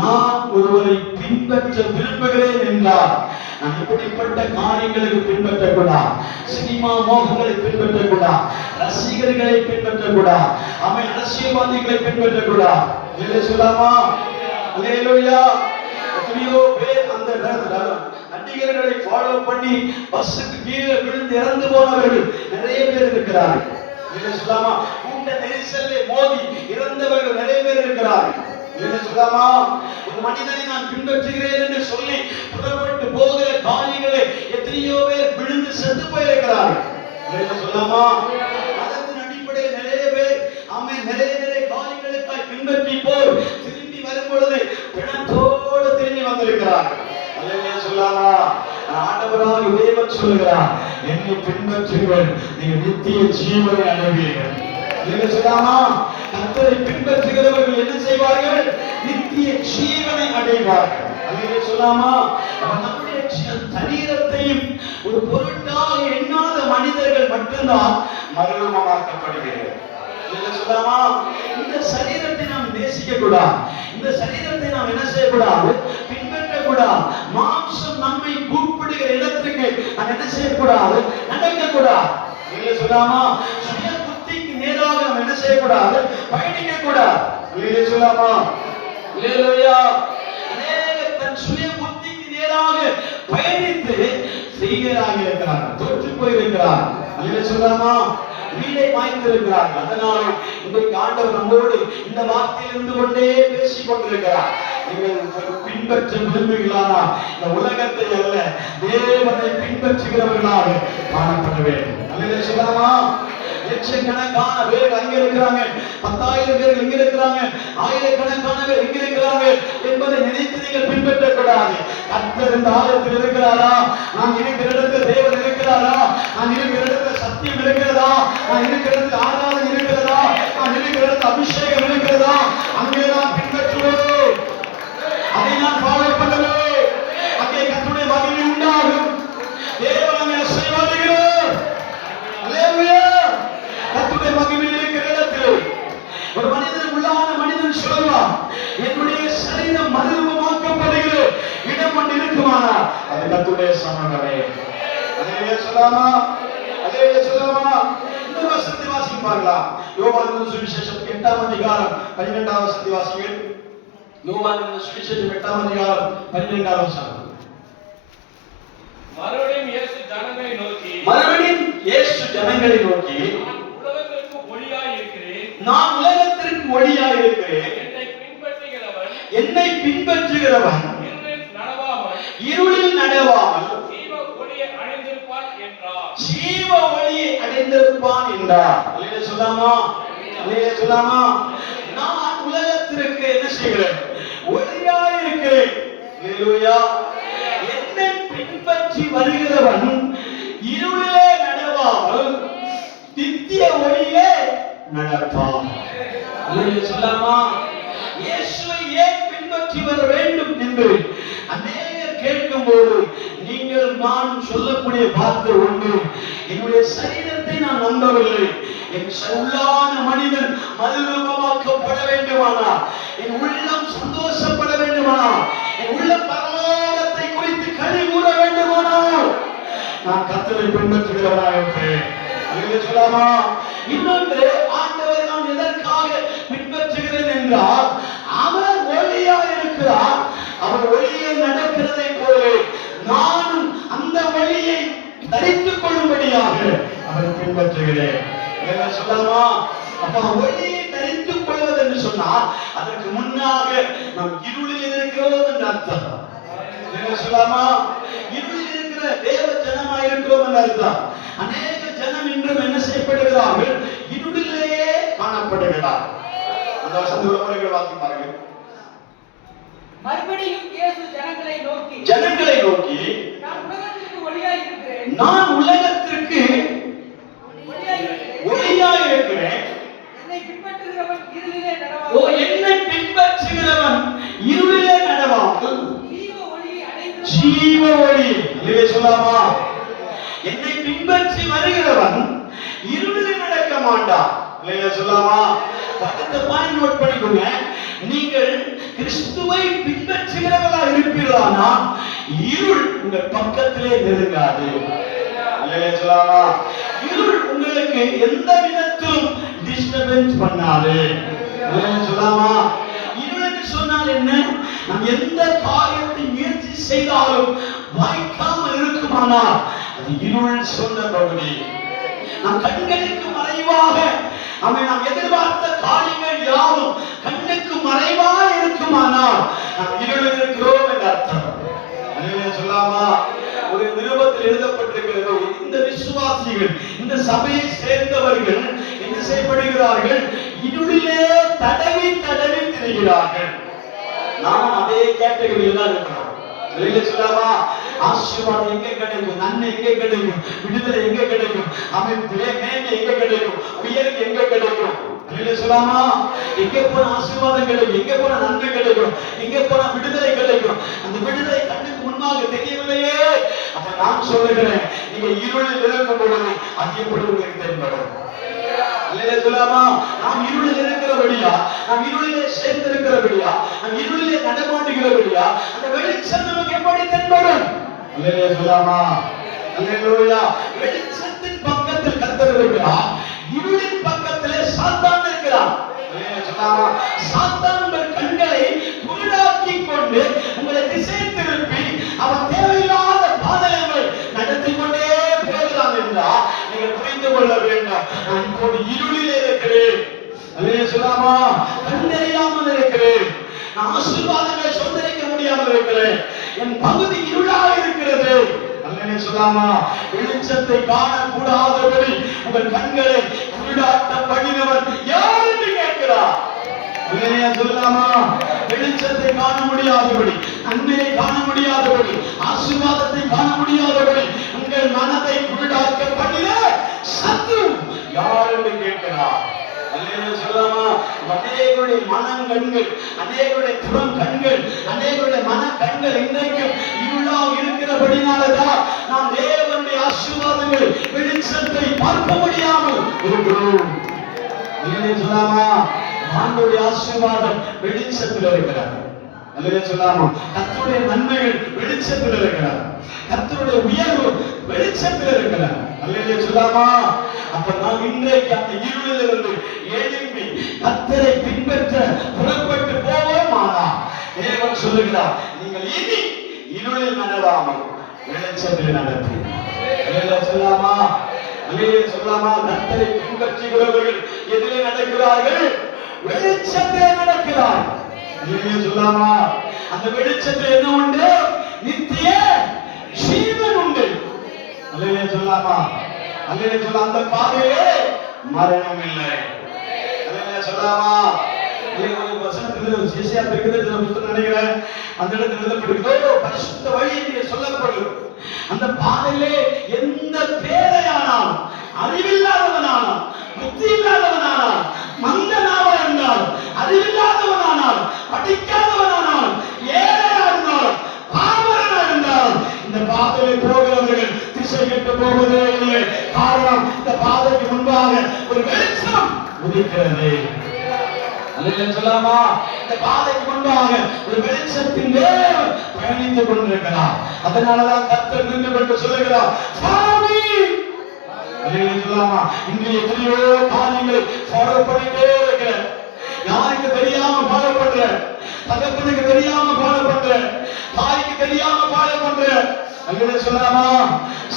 நான் ஒருவரை பின்பற்ற விரும்புகிறேன் என்றார் நான் இப்படிப்பட்ட காரியங்களுக்கு பின்பற்றக்கூடாது. சினிமா மோகங்களை பின்பற்றக்கூடாது, ரசிகர்களை பின்பற்றக்கூடாது, அவன் அரசியல்வாதிகளை பின்பற்றக்கூடாது. இல்லையா சொல்லாமா? அல்லேலூயா. எத்தனையோ பேர் அந்த நடிகர்களை ஃபாலோ பண்ணி பஸ்ஸுக்கு கீழே விழுந்து இறந்து போனவர்கள் நிறைய பேர் இருக்கிறார்கள். சொல்லாமா? கூட்ட நெரிசல்ல மோதி இறந்தவர்கள் நிறைய பேர் இருக்கிறார்கள். சொல்லாமா? ஒரு மனிதனை நான் பின்பற்றுகிறேன் என்று சொல்லி புறப்பட்டு போகிற காரியங்களை எத்தனையோ பேர் விழுந்து செத்து போயிருக்கிறார்கள். சொல்லாமா? அதன் அடிப்படையில் நிறைய பேர் நிறைய காரியங்களுக்காய் பின்பற்றி போய் திரும்பி வரும் பொழுது பிணத்தோடு திரும்பி வந்திருக்கிறார்கள். சொல்லாமா? ஆண்டவராக தேவன் சொல்லுகிறார், என்னை பின்பற்றுங்கள், நீங்கள் நித்திய ஜீவனை அடைவீர்கள். சொல்லாமா? கர்த்தரை பின்பற்றுகிறவர்கள் என்ன செய்வார்கள்? நித்திய ஜீவனை அடைவார்கள். அல்லேலூயா சொல்லாமா? நம்முடைய சரீரத்தையும் ஒரு பொருட்டாக எண்ணாத மனிதர்கள் மட்டும்தான் மறுரூபமாக்கப்படுகிறார்கள். சொல்லாமா? இந்த சரீரத்தை நாம் நேசிக்க கூடாது, இந்த சரீரத்தை நாம் என்ன செய்யக்கூடாது? பின்பற்றக்கூடாது. மாம்சம் நம்மை கூப்பிடுகிற இடத்துக்கு நாம் என்ன செய்யக்கூடாது? நடக்கக்கூடாது. சொல்லாமா? சுய புத்திக்கு நேராக நாம் என்ன செய்யக்கூடாது? பயணிக்க கூடாது. சொல்லாமா? தன் சுய புத்திக்கு நேராக பயணித்து செய்கிறாக இருக்கிறார்கள், தோற்று போயிருக்கிறார். சொல்லாமா? வீடை மாய்த்திருக்கிறார்கள். அதனால இன்றைக்கு ஆண்டவர் நம்மோடு இந்த வார்த்தையில் இருந்து கொண்டே பேசிக் கொண்டிருக்கிறார். நீங்கள் பின்பற்ற விரும்புகிறாரா? இந்த உலகத்தை அல்ல, தேவனை பின்பற்றுகிறவர்களாக காணப்பட வேண்டும். அல்லேலூயா சொல்லாமா? லட்சக்கணக்கான பேர் அங்க இருக்கிறாங்க, 10,000 பேர் இங்க இருக்கிறாங்க, ஆயிரக்கணக்கான பேர் இங்க இருக்கிறாங்க என்பதை நினைத்து நீங்கள் பின்பற்றக்கூடாது. கர்த்தர் இந்த ஆலயத்தில் இருக்கிறாரா? நான் இருக்கிற இடத்தில் தேவன் இருக்கிறாரா? நான் இருக்கிற இடத்துல சத்தியம் இருக்கிறதா? நான் இருக்கிற இடத்தில் ஆராதனை இருக்கிறதா? நான் இருக்கிற இடத்தில் அபிஷேகம் இருக்கிறதா? அங்கே நான் பின்பற்றுவேன், அதை நான் ஃபாலோ பண்ணுவேன். அங்கே கர்த்தருடைய மகிமை உண்டாகும். தேவன் அங்கே ஆசீர்வதிக்கிறார். அல்லேலூயா. கர்த்தருடைய மகிமை இருக்கிற இடத்தில் ஒரு மனிதன் உள்ளான மனிதன் சொல்லலாம், என்னுடைய சரீரம் மறுரூபமாக்கப்படுகிற இடம் ஒன்று இருக்குமானால் அது கர்த்தருடைய சமூகமே. அல்லேலூயா சொல்லாமா? அல்லேலூயா சொல்லாமா? இந்த வசனத்தை வாசிப்பார்களா? யோவான் சுவிசேஷம் 8ஆம் அதிகாரம் 12ஆம் வசனத்தை வாசிங்கள். யோவான் சுவிசேஷம் 8ஆம் அதிகாரம் 12ஆம் வசனம். மறுபடியும் இயேசு ஜனங்களை நோக்கி நான் உலகத்திற்கு ஒளியாய் இருக்கிறேன், என்னை பின்பற்றுகிறவன் இருளில் நடவாமல் ஜீவ ஒளியை அடைந்திருப்பான் என்றார். அல்லேலூயா சொல்லாமா? அல்லேலூயா சொல்லாமா? நான் உலகத்திற்கு என்ன செய்கிறேன்? ஒளியாய் இருக்கிறேன். அல்லேலூயா. என்னை பின்பற்றி வருகிறவன் இருளிலே நடவாமல் நித்திய ஒளியிலே நடப்பான். அல்லேலூயா சொல்லாமா? இயேசுவை ஏன் பின்பற்றி வர வேண்டும் என்று அநேகர் கேட்கும்போது நீங்கள் நான் சொல்லக்கூடிய வார்த்தை ஒன்று, என்னுடைய சரீரத்தை நான் நம்பவில்லை, என் உள்ளான மனிதன் மறுரூபமாக்கப்பட வேண்டுமானால், என் உள்ளம் சந்தோஷப்பட வேண்டுமானால், என் உள்ள பரலோகத்தை குறித்து களி கூற வேண்டுமானால் நான் கர்த்தரை பின்பற்றுகிறவனாக இருக்கிறேன். அல்லேலூயா சொல்லாமா? இன்னொன்று, ஆண்டவரை நான் எதற்காக பின்பற்றுகிறேன் என்றால் அவர் ஒளியாக இருக்கிறார், அவர் ஒளியில் நடக்கிறதை போல நானும் அந்த ஒளியை தரித்துக் கொள்ளும்படியாக அவரை பின்பற்றுகிறேன். சொல்லாமா? அப்ப ஒளியை தரித்துக் கொள்வது என்று சொன்னால் அதற்கு முன்னாக நாம் இருளில் இருக்கிறோம் என்று அர்த்தம். சொல்லாமா? இருளில் இருக்கிற தேவ ஜனமா இருக்கிறோம் என்று அர்த்தம். அநேக ஜனம் இன்றும் என்ன செய்யப்படுகிறார்கள்? இருளிலேயே காணப்படுகிறார். அந்த வசனத்தை வாசி பாருங்கள். மறுபடியும் இயேசு ஜனங்களை நோக்கி நான் உலகத்திற்கு பின்பற்றுகிறவன் இருளிலே ஓ, நடவாமல் என்னை பின்பற்றுகிறவன் இருளிலே நடவாமல் ஜீவ ஒளியை அடைந்து ஜீவ ஒளி. அல்லேலூயா சொல்லாமா? என்னை பின்பற்றி வருகிறவன் இருளிலே நடக்க மாட்டான். அல்லேலூயா சொல்லாமா? அடுத்த பாயிண்ட் நோட் பண்ணிக்கோங்க. நீங்கள் கிறிஸ்துவை பின்பற்றுகிறவர்களாக இருப்பீர்களானால் இருள் உங்கள் பக்கத்திலே நெருங்காது. அல்லேலூயா சொல்லாமா? இருள் உங்களுக்கு எந்த விதத்திலும் டிஸ்டர்பன்ஸ் பண்ணாது. அல்லேலூயா சொல்லாமா? இருள் என்று சொன்னால் என்ன? நாம் எந்த காரியத்தை முயற்சி செய்தாலும் வாய்க்காமல் இருக்குமானால் அது இருள் சொன்ன பகுதி. நம் கண்களுக்கு மறைவாக நாம் எதிர்பார்த்த காரியங்கள் யாவும் கண்ணுக்கு மறைவாக இருக்குமானால் நாம் இருளில் இருக்கிறோம் என்று அர்த்தம். அல்லேலூயா சொல்லாமா? ஒரு நிருபத்தில் எழுதப்பட்டிருக்கிறது, இந்த விசுவாசிகள், இந்த சபையை சேர்ந்தவர்கள் என்ன செய்யப்படுகிறார்கள்? இருளிலே தடவி தடவி திரிகிறார்கள். நாம் அதே கேட்டகரியில் தான் இருக்கிறோம். அல்லேலூயா சொல்லாமா? ஆசீர்வாதம் எங்க கிடைக்கும்? நன்மை எங்க கிடைக்கும்? விடுதலை எங்க கிடைக்கும்? அமைப்பிலே மேன்மை எங்க கிடைக்கும்? உயர்வு எங்க கிடைக்கும்? அல்லேலூயா சொல்லாமா? எங்க போன ஆசீர்வாதம் கிடைக்கும்? எங்க போன நன்மை கிடைக்கும்? எங்க போன விடுதலை கிடைக்கும்? அந்த விடுதலை கண்ணுக்கு முன்பாக தெரியவில்லையே. அப்ப நான் சொல்லுகிறேன், நீங்க இருளில் இருக்கும் பொழுது அது எப்படி உங்களுக்கு தென்படும்? அல்லேலூயா சொல்லாமா? நாம் இருளில் இருக்கிறபடியா, நாம் இருளிலே சேர்ந்திருக்கிறபடியா, நாம் இருளிலே நடமாடுகிறபடியா அந்த வெளிச்சம் நமக்கு எப்படி தென்படும்? அல்லேலூயா சொல்லாமா? அல்லேலூயா. வெளிச்சத்தின் பக்கத்தில் கர்த்தர் இருக்கிறார், இருளின் பக்கத்திலே சாத்தான் இருக்கிறார். அல்லேலூயா சொல்லாமா? சாத்தான் உங்கள் கண்களை குருடாக்கிக் கொண்டு உங்களை திசை திருப்பி அவன் தேவையில்லாத பாதைகளை நடத்தி கொண்டே போகிறான் என்றால் நீங்கள் புரிந்து கொள்ள வேண்டும், நான் இப்போது இருளிலே இருக்கிறேன். அல்லேலூயா சொல்லாமா? கண்டறியாமல் இருக்கிறேன். நான் ஆசீர்வாதங்களை சொந்தரிக்க முடியாமல் இருக்கிறேன். என் பகுதி இருளாக இருக்கிறது. அல்லேலூயா சொல்லாமா? வெளிச்சத்தை காணக்கூடாதபடி உங்கள் கண்களை குருடாட்ட பண்ணினவன் யார் என்று கேட்கிறார். அல்லேலூயா சொல்லாமா? வெளிச்சத்தை காண முடியாதபடி, நன்மையை காண முடியாதபடி, ஆசீர்வாதத்தை காண முடியாதபடி உங்கள் மனதை குருடாக்க பண்ணின சத்துரு யார் என்று கேட்கிறார். அல்லேலூயா சொல்லாமா? அநேகருடைய மனக்கண்கள், அநேகருடைய புறம் கண்கள், அநேகருடைய மன கண்கள் இன்றைக்கும் இருளாக இருக்கிறபடினாலதான் நாம் தேவனுடைய ஆசீர்வாதங்களை, வெளிச்சத்தை பார்க்க முடியாமல் இருக்கிறோம். அல்லேலூயா சொல்லாமா? ஆண்டவருடைய ஆசீர்வாதம் வெளிச்சத்தில் இருக்கிறார். அல்லேலூயா சொல்லாமா? கர்த்தருடைய நன்மைகள் வெளிச்சத்தில் இருக்கிறார். கர்த்தருடைய உயர்வு வெளிச்சத்தில் இருக்கிறார். அல்லேலூயா சொல்லாமா? அப்ப நாம் இன்றைக்கு அந்த இருளில் இருந்து எழும்பி கர்த்தரை பின்பற்ற புறப்பட்டு போவோமானா தேவன் சொல்லுகிறார், நீங்கள் இனி இருளில் நடவாமல் வெளிச்சத்தில் நடப்பீர்கள். அல்லேலூயா சொல்லாமா? அல்லேலூயா சொல்லாமா? கர்த்தரை பின்பற்றுகிறவர்கள் எதிலே நடக்கிறார்கள்? வெளிச்சத்திலே நடக்கிறார். அல்லேலூயா சொல்லாமா? அந்த வெளிச்சத்தில் என்ன உண்டு? நித்திய ஜீவன் உண்டு. அல்லேலூயா சொல்லாமா? அல்லேலூயா சொல்ல அந்த பாதையிலே மரணம் இல்லை. அல்லேலூயா சொல்லாமா? ஒரு வசனத்தில் சேசியா இருக்கிறது நினைக்கிறேன், அந்த இடத்துல எழுதப்படுகிறதோ பரிசுத்த வழி என்று சொல்லப்படும். அந்த பாதையிலே எந்த பேரையானாலும், அறிவில்லாதவனானால், புத்தி இல்லாதவனானால், மந்தனாக இருந்தால், அறிவில்லாதவனானால், படிக்காதவனானால், ஏழையா இருந்தாலும், பாமரனா இருந்தாலும் இந்த பாதையிலே போகிறவர்கள் திசை கெட்டு போவதே இல்லை. காரணம், இந்த பாதைக்கு முன்பாக ஒரு வெளிச்சம் உதிக்கிறது. அல்லேலூயா சொல்லாமா? இந்த பாதைக்கு முன்பாக ஒரு வெளிச்சத்தின் தேவன் பயணித்துக் கொண்டிருக்கிறார். அதனாலதான் கர்த்தர் நின்று கொண்டு சொல்லுகிறார், சாமி. அல்லேலூயா சொல்லாமா? இன்று எத்தனையோ காரியங்களை ஃபாலோ பண்ணிட்டே இருக்கிறேன். யாருக்கு தெரியாம ஃபாலோ பண்றேன், தகப்பனுக்கு தெரியாம ஃபாலோ பண்றேன், தாய்க்கு தெரியாம ஃபாலோ பண்றேன். அல்லேலூயா சொல்லாமா?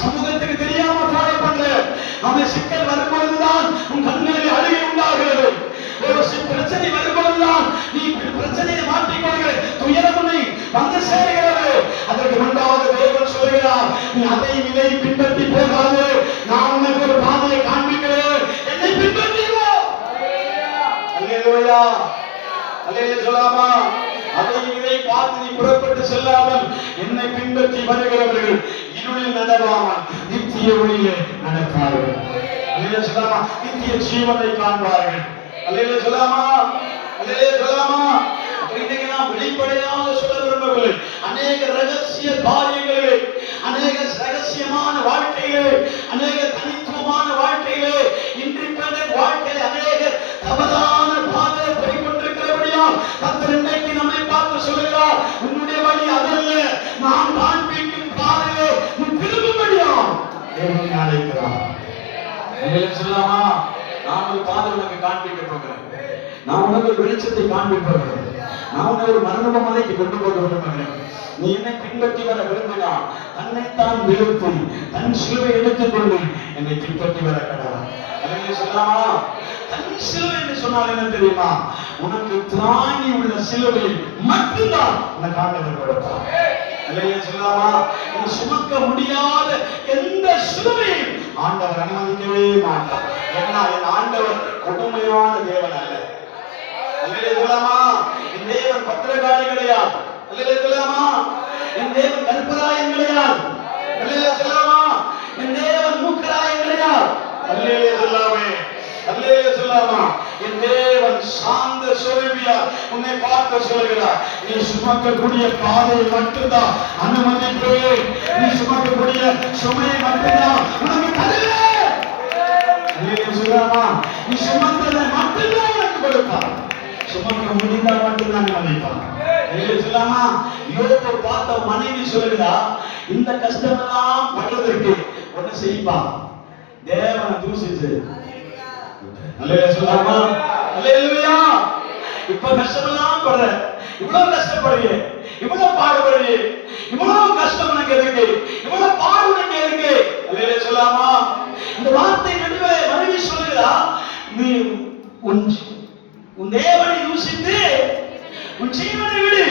சமூகத்துக்கு தெரியாம ஃபாலோ பண்றேன். நம்ம சிக்கல் வரும்பொழுதுதான் உன் கண்களில் அழுகை உண்டாகிறது. ஒரு பிரச்சனை வரும்பொழுதுதான் நீ பிரச்சனையை மாற்றிக்கொள்கிற துயரமுனை வந்து சேர்கிறது. அதற்கு முன்பாக தேவன் சொல்கிறார், நீ அதை இதை பின்பற்றி போகாது, நான் உனக்கு ஒரு பாதையை காண்பிக்கிறேன், என்னை பின்பற்றிவோ. அல்லேலூயா. அல்லேலூயா சொல்லாமா? அதை இதை பார்த்து நீ புறப்பட்டு செல்லாமல் என்னை பின்பற்றி வருகிறவர்கள் இருளில் நடவாமல் நித்திய ஒளியிலே நடப்பார்கள். அல்லேலூயா சொல்லாமா? நித்திய ஜீவனை காண்பார்கள். அல்லேலூயா சொல்லாமா? அல்லேலூயா சொல்லாமா? இன்னைக்கு நான் வெளிப்படையாக சொல்ல விரும்பவில்லை. அநேக ரகசிய காரியங்களிலே, அநேக ரகசியமான வாழ்க்கையிலே, அநேக தனித்துவமான வாழ்க்கையிலே, இண்டிபெண்டன்ட் வாழ்க்கையிலே அநேக தவறான பாதையை போய் கொண்டிருக்கிறபடியால் கர்த்தர் இன்றைக்கு நம்மை பார்த்து சொல்கிறார், உன்னுடைய வழி அதல்ல, நான் காண்பிக்கும் பாதையிலே நீ திரும்பும்படியாம் தேவன் அழைக்கிறார். அல்லேலூயா சொல்லாமா? நான் ஒரு பாதை உனக்கு காண்பிக்க போகிறேன். நான் உனக்கு ஒரு வெளிச்சத்தை காண்பிக்க போகிறேன். நான் உன்னை ஒரு மரண மலைக்கு கொண்டு போக விரும்புகிறேன். நீ என்னை பின்பற்றி வர விரும்பினால் தன்னைத்தான் வெறுத்து தன் சிலுவை எடுத்துக்கொண்டு என்னை பின்பற்றி வர கடவுள். அல்லேலூயா சொல்லாமா? தன் சிலுவை என்று சொன்னால் என்ன தெரியுமா? உனக்கு தாங்கி உள்ள சிலுவை மட்டும்தான் உனக்கு ஆண்டவர் கொடுப்பார். அல்லேலூயா சொல்லாமா? நீ சுமக்க முடியாத எந்த சிலுவையும் ஆண்டவர் அனுமதிக்கவே மாட்டார். ஏன்னா என் ஆண்டவர் கொடுமையான தேவன் அல்ல. அல்லேலூயா சொல்லாமா? என் தேவன் பத்திரகாளி கிடையாது. அல்லேலூயா சொல்லாமா? என் தேவன் கற்பராயன் கிடையாது. அல்லேலூயா சொல்லாமா? என் தேவன் மூக்கராயன் கிடையாது. அல்லேலூயா சொல்லாமே? அல்லேலூயா சொல்லாமா? என் தேவன் சாந்த சொரூபியா உன்னை பார்த்து சொல்கிறார், நீ சுமக்கக்கூடிய பாதையை மட்டும்தான் அனுமதிப்பேன். நீ சுமக்கக்கூடிய சுமையை மட்டும்தான் உனக்கு தருவேன். அல்லேலூயா சொல்லாமா? நீ சுமந்ததை மட்டும்தான் உனக்கு கொடுப்பார். சுமக்க முடிந்தால் மட்டும்தான் அனுமதிப்பார். அல்லேலூயா சொல்லாமா? யோபு பார்த்த மனைவி சொல்லுகிறா, இந்த கஷ்டமெல்லாம் படுறதுக்கு ஒண்ணு செய்ப்பா, தேவனை தூசிச்சு. அல்லேலூயா சொல்லாமா? அல்லேலூயா. இப்ப கஷ்டமெல்லாம் படுற, இவ்வளவு கஷ்டப்படுறியே, இவ்வளவு பாடுபடுறியே, இவ்வளவு கஷ்டம் உனக்கு எதுக்கு, இவ்வளவு பாடு உனக்கு எதுக்கு? அல்லேலூயா சொல்லாமா? இந்த வார்த்தை நடுவே மனைவி சொல்லுகிறா, நீ உன் தேவனை யூசித்து உன் ஜீவனை விடு.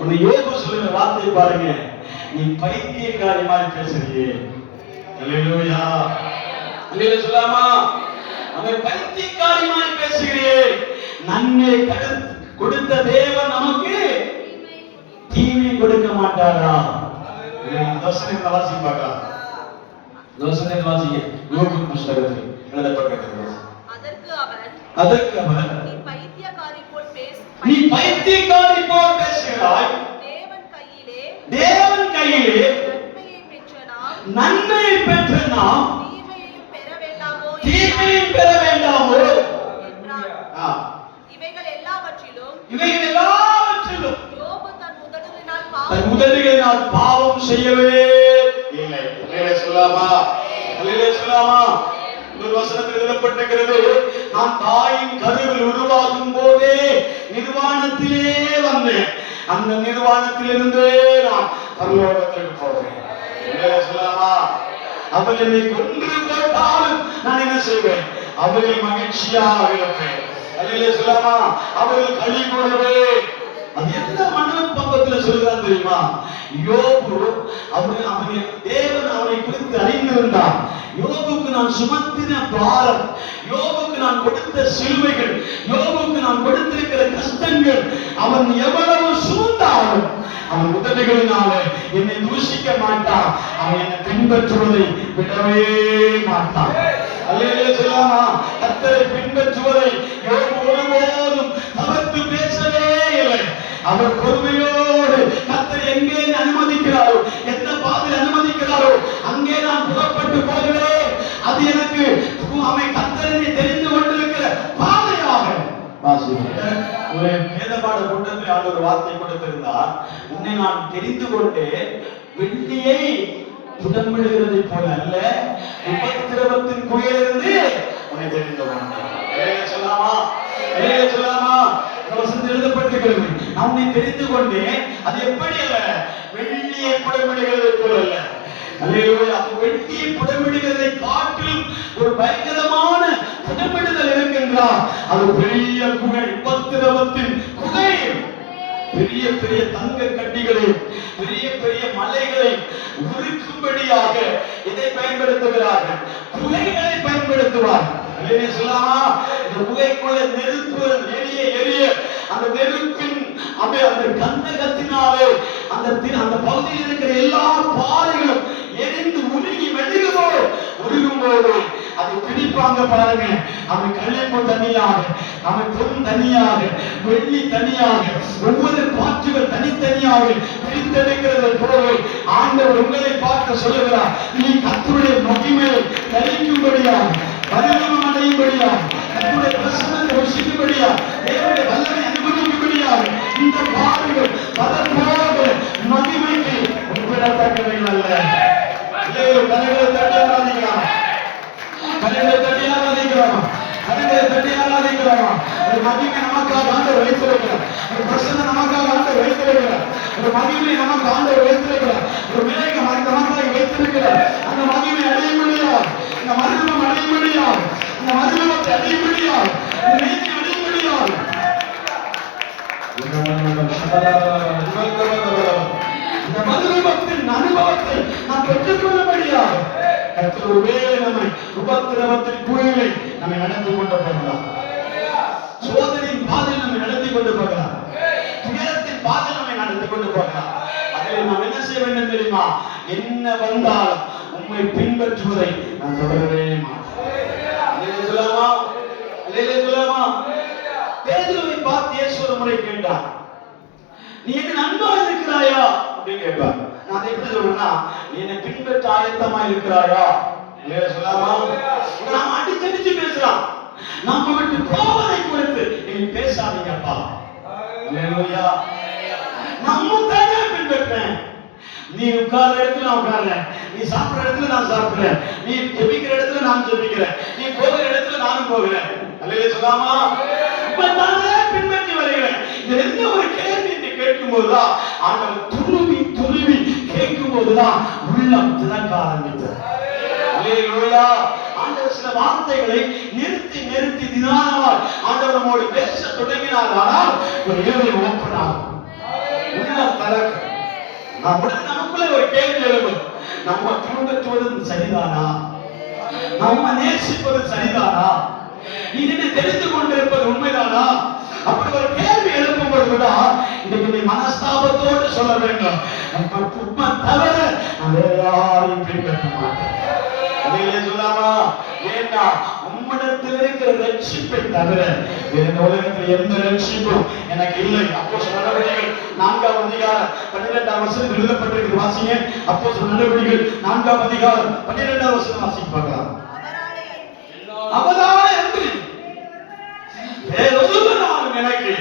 உன்னை யோபு சொல்லுகிற வார்த்தை பாருங்க, நீ பைத்தியக்காரியமாய் பேசுறியே. அல்லேலூயா. அல்லேலூயா சொல்லாமா? அவன் பைத்தியக்காரியமாய் பேசுகிறே. நன்மை கொடுத்த தேவன் நமக்கு தீமை கொடுக்க மாட்டாரா? தோசனை வாசி பார்க்கலாம். தோசனை வாசிங்க. யோபு புஸ்தகத்தில் எழுதப்பட்டிருக்கிறது. அதற்கு அவன் நீ பைத்தியக்காரி போல் பேசுகிறாய். தேவன் கையிலே நன்மையை பெற்ற நாம் தீமையை பெற வேண்டாமோ? இவைகள் எல்லாவற்றிலும் தன் உதடுகளினால் பாவம் செய்யவே இல்லை. அல்லேலூயா சொல்லாமா? அல்லேலூயா சொல்லாமா? ஒரு வசனத்தில் எழுதப்பட்டிருக்கிறது, நான் தாயின் கருவில் உருவாகும் போதே நிர்வாணத்திலே வந்தேன், அந்த நிர்வாணத்திலிருந்து நான் பரலோகத்திற்கு போவேன். அல்லேலூயா சொல்லாமா? அவள் என்னை கொன்று போட்டாலும் நான் என்ன செய்வேன்? அவர்கள் மகிழ்ச்சியாக இருப்பேன். அல்லேலூயா சொல்லாமா? அவர்கள் களி கூறுவேன். அது எந்த மனப்பக்கத்துல சொல்லுதான் தெரியுமா? யோபு அவன் தேவன் அவனை குறித்து அறிந்திருந்தான். யோபுக்கு நான் சுமத்தின பாரம், யோபுக்கு நான் கொடுத்த சிலுவைகள், யோபுக்கு நான் கொடுத்திருக்கிற கஷ்டங்கள், அவன் எவ்வளவு சுமந்தாலும் அவன் உதவிகளினால என்னை தூஷிக்க மாட்டான். அவன் என்னை பின்பற்றுவதை விடவே மாட்டான். அல்லேலூயா சொல்லாமா? கர்த்தரை பின்பற்றுவதை யோபு ஒருபோதும் தவிர்த்து பேசவே இல்லை. அவர் பொறுமையோடு கர்த்தர் எங்கே அனுமதிக்கிறாரோ, எந்த பாதையில் அனுமதிக்கிறாரோ அங்கே நான் புறப்பட்டு போகிறேன். அது எனக்கு அவன் கர்த்தரை தெரிந்து கொண்டிருக்கிற பாதையாக ஒரு வேதபாட கூட்டத்தில் ஆண்டு ஒரு வார்த்தை கொடுத்திருந்தார், உன்னை நான் தெரிந்து கொண்டேன், வெள்ளியை புடம்பிடுகிறதை போல அல்ல, உபத்திரவத்தின் குகையிலிருந்து உன்னை தெரிந்து கொண்டேன். சொல்லாமா? சொல்லாமா? எழுதப்பட்டிருக்கிறது, நான் உன்னை தெரிந்து கொண்டேன். அது எப்படி அல்ல? வெள்ளியை புடம்பிடுகிறதை போல அல்ல. அல்லேலூயா. அது வெள்ளியை புடம்பிடுகிறதை காட்டிலும் ஒரு பயங்கரமான புடம்பிடுதல் இருக்கின்றார். அது பெரிய குகை, உபத்திரவத்தின் குகை. பெரிய பெரிய தங்க கட்டிகளை, பெரிய பெரிய மலைகளை உருக்கும்படியாக இதை பயன்படுத்துகிறார்கள். குகைகளை பயன்படுத்துவார்கள். அல்லேலூயா சொல்லாமா? இந்த குகைக்குள்ள நெருப்பு எரிய எரிய அந்த நெருப்பின் அந்த கந்தகத்தினாலே அந்த பகுதியில் இருக்கிற எல்லா பாறைகளும் எரிந்து உருகி மெழுகும்போது அதை பிடிப்பாங்க பாருங்க. அவன் கல்லிப்பு தனியாக, அவன் பொன் தனியாக, வெள்ளி தனியாக, ஒவ்வொரு பாற்றுகள் தனித்தனியாக பிரித்தெடுக்கிறது போல ஆண்டவர் உங்களை பார்த்து சொல்லுகிறார், நீ கர்த்தருடைய மகிமையை தரிக்கும்படியாக, பரிணாமம் அடையும்படியாக, கர்த்தருடைய பிரசன்னத்தை ருசிக்கும்படியாக, தேவனுடைய வல்லமை அனுபவிக்கும்படியாக இந்த பாடுகள் பதற்றோடு மகிமைக்கு ஒப்பிடத்தக்கவைகள் அல்ல. கலைகளை தட்டி ஆராதிக்கலாம், கலைகளை தட்டி ஆராதிக்கலாம், கலைகளை தட்டி ஆராதிக்கலாம். ஒரு மகிமை நமக்காக ஆண்டவர் வைத்திருக்கிறார், ஒரு பிரசன்னம் நமக்காக ஆண்டவர் வைத்திருக்கிறார், ஒரு மகிமை நமக்கு ஆண்டவர் வைத்திருக்கிறார், ஒரு மேகம் நமக்காக வைத்திருக்கிறார். அந்த மகிமை அடைய முடியாது, இந்த மருத்துவம் அடைய முடியாது, இந்த மருத்துவத்தை அடைய முடியாது, இந்த நீதி அடைய முடியாது. இந்த மருத்துவத்தின் அனுபவத்தை நாம் பெற்றுக்கொள்ள முடியாது. கர்த்தர் ஒருவேளை நம்மை உபத்திரவத்தின் குழியிலே நம்மை நடத்தி கொண்டு போகலாம், சோதனையின் பாதையில் நம்மை நடத்தி கொண்டு போகலாம், துயரத்தின் பாதையில் நம்மை நடத்தி கொண்டு போகலாம். அதில் நாம் என்ன செய்ய வேண்டும் தெரியுமா? என்ன வந்தாலும் உம்மை பின்பற்றுவதை நான் தொடரவே மாட்டேன். சொல்லாமா? சொல்லாமா? பேதுருவை பார்த்து இயேசு ஒரு முறை கேட்டார், நீ என்ன நண்பா இருக்கிறாயா அப்படின்னு கேட்பார். நான் அதை எப்படி சொல்றேன்னா, நீ என்ன பின்பற்ற ஆயத்தமா இருக்கிறாயா? சொல்லாமா? நாம அடிச்சடிச்சு பேசலாம், நம்ம விட்டு போவதை குறித்து நீங்க பேசாதீங்கப்பா. நம்ம தானே பின்பற்றேன், நீ உட்கார்ற இடத்துல நான் உட்கார்றேன், நீ சாப்பிடுற இடத்துல நான் சாப்பிடுறேன், நீ ஜெபிக்கிற இடத்துல நான் ஜெபிக்கிறேன், நீ போகிற இடத்துல நானும் போகிறேன். அல்லேலூயா சொல்லாமா? இப்பதானே பின்பற்றி வருகிறேன். இது எந்த ஒரு கேள்வி என்று கேட்கும் போதுதான் ஆண்டவர் துருவி துருவி கேட்கும் போதுதான் உள்ளம் திறக்க ஆரம்பித்தது. அல்லேலூயா. ஆண்டவர் சில வார்த்தைகளை நிறுத்தி நிறுத்தி நிதானமாய் ஆண்டவர் நம்மோடு பேச தொடங்கினார். ஆனால் ஒரு இருதயம் ஓப்பன் ஆகும், உள்ளம் திறக்கும். நமக்குள்ள ஒரு கேள்வி எழுப்பும், நம்ம பின்பற்றுவது சரிதானா? நம்ம நேசிப்பது சரிதானா? இது தெரிந்து கொண்டிருப்பது உண்மைதானா? அப்படி ஒரு கேள்வி எழுப்பும் பொழுதுதான் இன்னைக்கு மனஸ்தாபத்தோடு சொல்ல வேண்டும், உண்மை தவிர வேற யாரையும் பின்பற்ற மாட்டேன். சொல்லாமா? ஏன்னா உம்மிடத்தில் இருக்கிற ரட்சிப்பை தவிர வேற உலகத்தில் எந்த ரட்சிப்பும் எனக்கு இல்லை. அப்போஸ்தலர் நடவடிக்கைகள் 4ஆம் அதிகாரம் 12ஆம் வசனத்தில் எழுதப்பட்டிருக்கு, வாசிங்க. அப்போஸ்தலர் நடவடிக்கைகள் 4ஆம் அதிகாரம் 12ஆம் வசனம் வாசிக்க பார்க்கலாம். அவதான என்று வேறொருவராலும் எனக்கு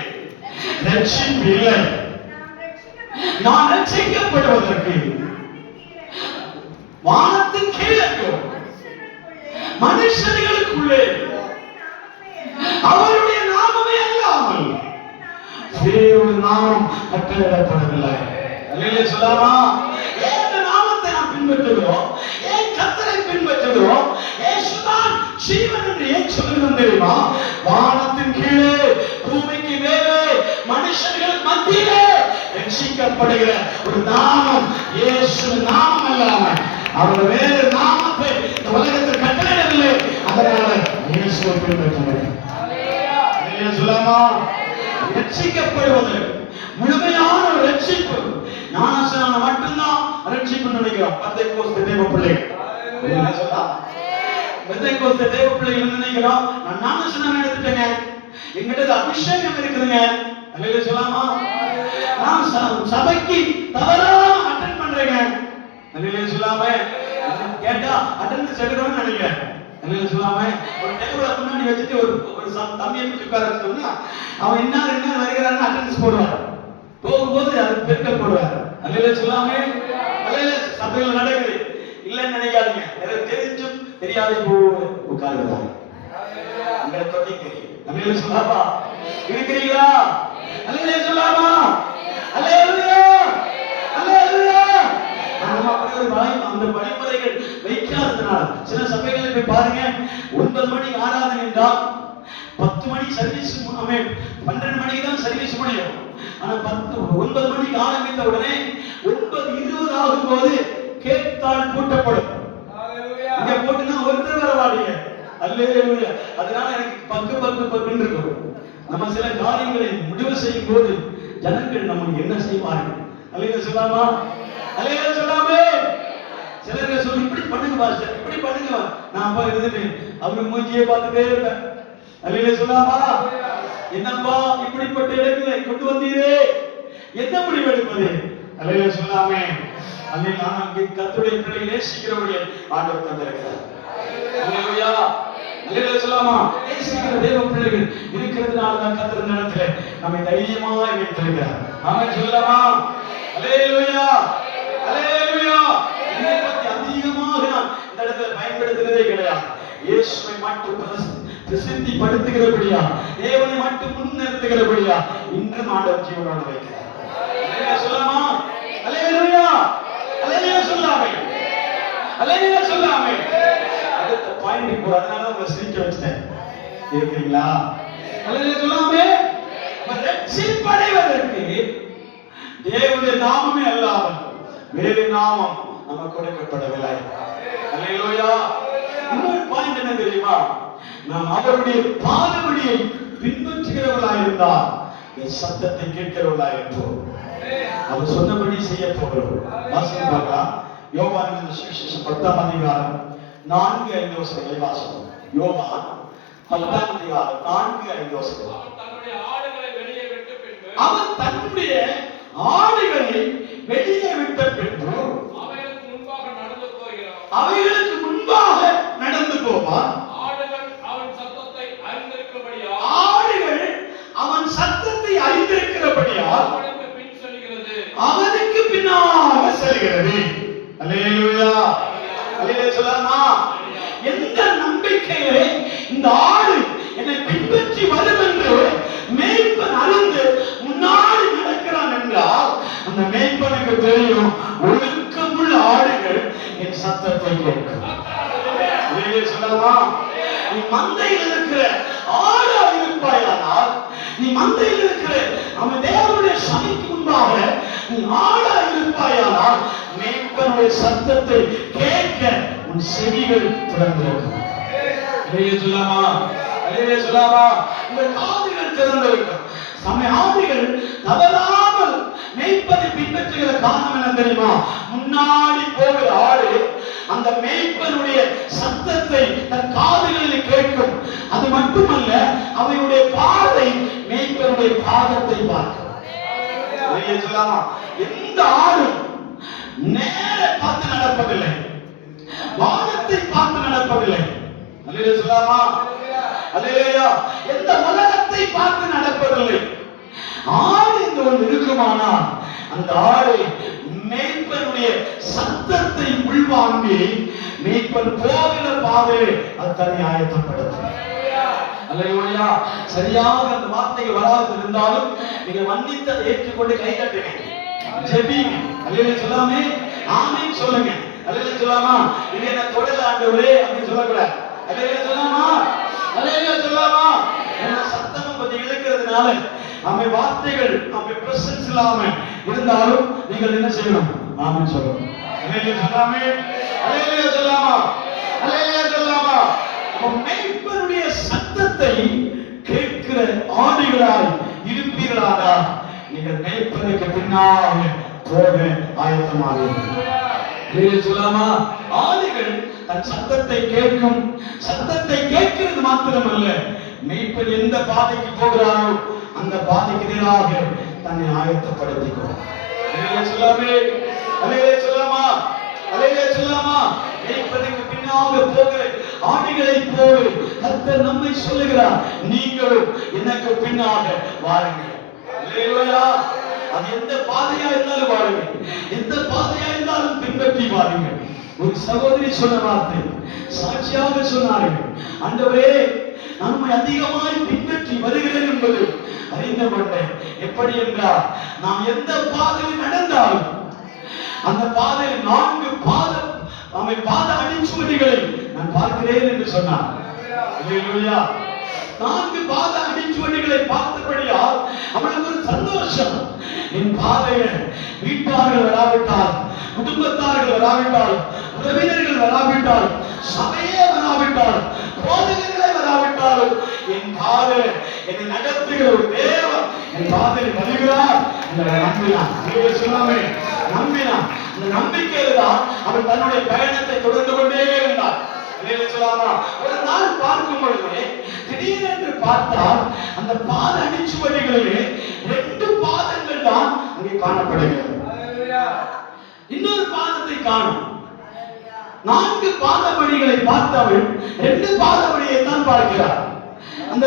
ரட்சிப்பு இல்லை, நான் ரட்சிக்கப்படுவதற்கு வானத்தின் கீழே மனுஷர்களுக்குள்ளே அவருடைய நாமமே அல்லாமல் வேறொரு நாமம் கட்டளையிடப்படவில்லை. அல்லேலூயா சொல்லாமா? ஏன் நாமத்தை நாம் பின்பற்றுகிறோம்? ஏன் கர்த்தரை பின்பற்றுகிறோம்? இயேசுதான் ஜீவன் என்று ஏன் சொல்லுகிறோம் தெரியுமா? வானத்தின் கீழே பூமிக்கு மேலே மனுஷர்கள் மத்தியிலே ரட்சிக்கப்படுகிற ஒரு நாமம் இயேசு நாமம் அல்லாமல் அவர் வேறு நாமத்தை இந்த உலகத்தில் கட்டளையிடவில்லை. அதனால இயேசுவை பின்பற்றுகிறேன். அல்லேலூயா சொல்லாமா? ரட்சிக்கப்படுவது முழுமையான ஒரு ரட்சிப்பு. ஞானஸ்நானம் மட்டும்தான் ரட்சிப்பு நினைக்கிறோம். பெந்தைக்கோஸ்து தேவ பிள்ளைகள் என்ன சொல்லா? பெந்தைக்கோஸ்து தேவ பிள்ளைகள் நினைக்கிறோம், நான் ஞானஸ்நானம் எடுத்துட்டேங்க, எங்கிட்ட அபிஷேகம் இருக்குதுங்க. அல்லேலூயா சொல்லாமா? நான் சபைக்கு தவறாம அட்டெண்ட் பண்றேங்க. அல்லேலூயா சொல்லாம? கேட்டா அட்டெண்டன்ஸ் எடுக்கணும்னு நினைக்கிறேன். அல்லேலூயா சொல்லாம? ஒரு டேபிள முன்னாடி வச்சுட்டு ஒரு தம்பியை உட்கார வச்சோம்னா அவன் என்ன வருகிறான்னு அட்டெண்டன்ஸ் போடுவார், போகும்போது அது பெருக்கல் போடுவார். அல்லேலூயா சொல்லாம? அல்லேலூயா சபையில நடக்குது இல்லன்னு நினைக்காதீங்க, தெரிஞ்சும் தெரியாத உட்காருகிறாங்க. உங்களை பத்தி தெரியும். அல்லேலூயா சொல்லாமா? இருக்கிறீங்களா? அல்லேலூயா சொல்லாமா? அல்லேலூயா அல்லேலூயா. நம்ம அப்படி ஒரு அந்த வழிமுறைகள் வைக்காததுனால சில சபைகளில் போய் பாருங்க, 9 மணிக்கு ஆராதனை என்றால் 10 மணி சர்வீஸ், 12 மணிக்கு தான் சர்வீஸ் முடியும். ஆனா 9 மணிக்கு ஆரம்பித்த உடனே 9:20 ஆகும் போது கேட்டால் பூட்டப்படும். இங்க போட்டுனா ஒருத்தர் வர மாட்டீங்க. அல்லேலூயா. அதனால எனக்கு பக்கு இருக்கும். நம்ம சில காரியங்களை முடிவு செய்யும் போது ஜனங்கள் நமக்கு என்ன செய்வார்கள்? அல்லேலூயா சொல்லாமா? அல்லேலூயா சொல்லாமே? சிலர் சொல்லி இப்படி பண்ணுங்க பாஸ்டர், இப்படி பண்ணுங்க. நான் அப்ப இருந்துட்டு அவரு மூஞ்சியே பார்த்துட்டே இருப்பேன். அல்லேலூயா சொல்லாமா? என்னப்பா இப்படிப்பட்ட இடங்களை கொண்டு வந்தீரே, என்ன முடிவு எடுப்பது? அல்லேலூயா சொல்லாமே. அல்லேலூயா. அங்கே கர்த்தருடைய பிள்ளைகளை நேசிக்கிறவர்களே ஆண்டவர் தந்திருக்கிறார். அல்லேலூயா. அல்லேலூயா சொல்லாமா? நேசிக்கிற தேவ பிள்ளைகள் இருக்கிறதுனால தான் கர்த்தர் இடத்துல நம்மை தைரியமாய் வைத்திருக்கிறார். ஆமென் சொல்லலாமா? அல்லேலூயா. அல்லேலூயா. என்னை பற்றி அதிகமாக நான் இந்த இடத்துல பயன்படுத்துகிறதே கிடையாது. இயேசுவை மட்டும் பிரசித்திப்படுத்துகிறபடியா, தேவனை மட்டும் முன்னிறுத்துகிறபடியா இன்றும் ஆண்டவர் ஜீவனோடு வைக்கிறார். அல்லேலூயா சொல்லாமா? அல்லேலூயா. அல்லேலூயா சொல்லாமே. அல்லேலூயா சொல்லாமே. அடுத்த பாயிண்ட் போற, அதனால உங்களை சிரிக்க வச்சிட்டேன். இருக்கிறீங்களா? அல்லேலூயா சொல்லாமே. ரட்சிப்படைவதற்கு தேவனுடைய நாமமே அல்லாமல் வேறு நாமம் நமக்கு கொடுக்கப்படவில்லை. அல்லேலூயா. இன்னொரு பாயிண்ட் என்ன தெரியுமா? நாம் அவருடைய பாதவழியை பின்பற்றுகிறவர்களாக இருந்தால் சத்தத்தை கேட்கிறவர்களாக இருப்போம். அவர் சொன்னபடி செய்ய போகிறோம். வாசித்து பார்க்கலாம். யோவானின் சுவிசேஷம் 10ஆம் அதிகாரம் 4-5 வசனங்களை வாசிப்போம். யோவான் 10ஆம் அதிகாரம் 4-5 வசனம். அவன் தன்னுடைய ஆடுகளை வெளியே விட்ட பின்பு அவன் தன்னுடைய ஆடுகளை வெளியே விட்ட பின்பு அவைகளுக்கு முன்பாக நடந்து போகிறான். அவைகளுக்கு முன்பாக நடந்து போவான். ஆடுகள் அவன் சத்தத்தை அறிந்திருக்கிறபடியால் ஆடுகள் அவன் சத்தத்தை அறிந்திருக்கிறபடியால் அவனுக்கு பின் செல்கிறது. அவனுக்கு பின்னாக செல்கிறது. அல்லேலூயா. அல்லேலூயா சொல்லாமா? எந்த நம்பிக்கையிலே இந்த ஆடு என்னை பின்பற்றி வரும் என்று மேய்ப்பன் அறிந்து முன்னாடி நடக்கிறான் என்றால் அந்த மேய்ப்பனுக்கு தெரியும், ஒழுக்கமுள்ள ஆடுகள் என் சத்தத்தை கேட்கும். அல்லேலூயா சொல்லாமா? நீ மந்தையில் இருக்கிற ஆடா இருப்பாயானால், நீ மந்தையில் இருக்கிற நம்ம தேவனுடைய சபைக்கு முன்பாக நீ ஆடா இருப்பாயானால் மேய்ப்பனுடைய சத்தத்தை கேட்க உன் செவிகள் திறந்திருக்கும். அல்லேலூயா சொல்லாமா? அல்லேலூயா சொல்லாமா? உங்கள் காதுகள் திறந்திருக்கும். நம்ம ஆடுகள் தவறாமல் மேய்ப்பதை பின்பற்றுகிற காரணம் என்ன தெரியுமா? முன்னாடி போகிற ஆடு அந்த மேய்ப்பனுடைய சத்தத்தை தன் காதுகளில் கேட்கும். அது மட்டுமல்ல, அவையுடைய பார்வை மேய்ப்பனுடைய பாதத்தை பார்க்கும். அல்லேலூயா சொல்லாமா? எந்த ஆடும் நேர பார்த்து நடப்பதில்லை, வானத்தை பார்த்து நடப்பதில்லை. அல்லேலூயா சொல்லாமா? அல்லேலூயா. எந்த உலகத்தை பார்த்து நடப்பதில்லை. ஆடு என்று ஒன்று இருக்குமானால் அந்த ஆடு மேய்ப்பனுடைய சத்தத்தை உள்வாங்கி மேய்ப்பன் போகிற பாதையை அது தன்னை ஆயத்தப்படுத்தும். அல்லேலூயா. சரியாக அந்த வார்த்தைகள் வராது இருந்தாலும் நீங்கள் மன்னித்ததை ஏற்றுக்கொண்டு கை தட்டுங்க, ஜெபிங்க. அல்லேலூயா சொல்லாமே? ஆமென் சொல்லுங்க. அல்லேலூயா சொல்லாமா? இது என்ன தொடல ஆண்டவரே அப்படின்னு சொல்லக்கூடாது. அல்லேலூயா சொல்லாமா? அல்லேலூயா சொல்லாமா? என்ன சத்தம் கொஞ்சம் இழுக்கிறதுனால நம்ம வார்த்தைகள் நம்ம பிரசன்ஸ் இல்லாம இருந்தாலும் நீங்கள் என்ன செய்யணும்? ஆமென் சொல்லணும். அல்லேலூயா சொல்லாமே? அல்லேலூயா சொல்லாமா? அல்லேலூயா சொல்லாமா? மேய்ப்பனுடைய சத்தத்தை கேட்கிற ஆடுகளாய் இருப்பீர்களானா நீங்கள் மேய்ப்பனுக்கு பின்னாக போக ஆயத்தமாவீர்கள். சொல்லாமா? ஆடுகள் தன் சத்தத்தை கேட்கும். சத்தத்தை கேட்கிறது மாத்திரமல்ல, மேய்ப்பன் எந்த பாதைக்கு போகிறாரோ அந்த பாதைக்கு எதிராக தன்னை ஆயத்தப்படுத்திக்கோ. சொல்லாமே? அல்லேலூயா சொல்லாமா? அல்லேலூயா சொல்லாமா? மேய்ப்பனுக்கு பின்னாக போகிற ஆடுகளை போல கர்த்தர் நம்மை சொல்லுகிறார், நீங்களும் எனக்கு பின்னாக வாருங்கள். அல்லேலூயா. அது எந்த பாதையா இருந்தாலும் வாருங்கள், எந்த பாதையா இருந்தாலும் பின்பற்றி வாருங்கள். ஒரு சகோதரி சொன்ன வார்த்தை சாட்சியாக சொன்னார்கள், ஆண்டவரே நான் உம்மை அதிகமாய் பின்பற்றி வருகிறேன் என்பது அறிந்து கொண்டேன். எப்படி என்றால், நாம் எந்த பாதையில் நடந்தாலும் அந்த பாதையில் 4 பாத அடிச்சுவடிகளை நான் பார்க்கிறேன் என்று சொன்னார். அல்லேலூயா. 4 பாத அடிச்சுவடிகளை பார்த்தபடியால் அவனுக்கு ஒரு சந்தோஷம். என் பாதையை வீட்டார்கள் வராவிட்டால், குடும்பத்தார்கள் வராவிட்டால், உறவினர்கள் வராவிட்டால், சபையே வராவிட்டால், போதகர்களே வராவிட்டாலும் என் பாதை என்னை நடத்துகிற ஒரு தேவன் என் பாதையில் வருகிறார் என்று நம்பினான். சொல்லாமே? நம்பினான். இந்த நம்பிக்கையில தான் அவன் தன்னுடைய பயணத்தை தொடர்ந்து கொண்டே இருந்தார். அல்லேலூயா சொல்லாமா. ஒரு நாள் பார்க்கும் பொழுது திடீரென்று பார்த்தால் அந்த பாத அடிச்சுவடிகளிலே 2 பாதங்கள் தான் அங்கே காணப்படுகிறது. இன்னொரு பாதத்தை காணும். 4 பாதபடிகளை பார்த்தவள் 2 பாதபடியை தான் பார்க்கிறார். அந்த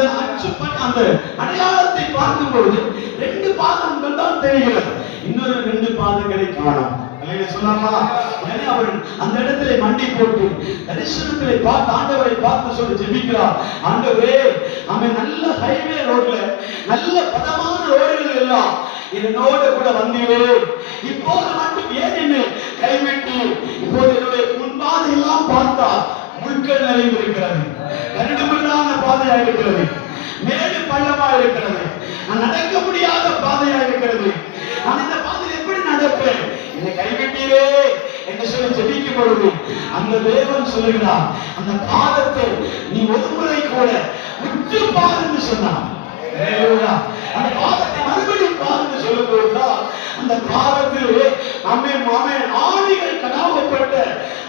அந்த அடையாளத்தை பார்க்கும் பொழுது 2 பாதங்கள் தான் தெரிகிறது. இன்னொரு 2 பாதங்களை காணும். சொல்லாமா. அவர் அந்த இடத்திலே மண்டி போட்டு தரிசனத்திலே பார்த்து ஆண்டவரை பார்த்து சொல்லி ஜெபிக்கிறார். ஆண்டவரே, அவன் நல்ல ஹைவே ரோட்ல நல்ல பதமான ரோடுகள் எல்லாம் என்னோட கூட வந்தீரே, இப்போது மட்டும் ஏன் என்னை கைவிட்டு? இப்போது என்னுடைய முன்பாதை எல்லாம் பார்த்தா முட்கள் நிறைந்திருக்கிறது, கரடுமுரடான பாதையா இருக்கிறது, மேடு பள்ளமா இருக்கிறது, நான் நடக்க முடியாத பாதையா இருக்கிறது. நான் இந்த பாதையில் எப்படி நடப்பேன்? என்னை கைவிட்டீரே என்று சொல்லி ஜெபிக்கும் பொழுது அந்த தேவன் சொல்லுகிறார், அந்த பாதத்தை நீ ஒரு முறை கூட உற்று பாருன்னு சொன்னான். அந்த பாதத்தை மறுபடியும் பாருன்னு சொல்லும் போதுதான் அந்த பாதத்திலே ஆணிகள் கடாவப்பட்ட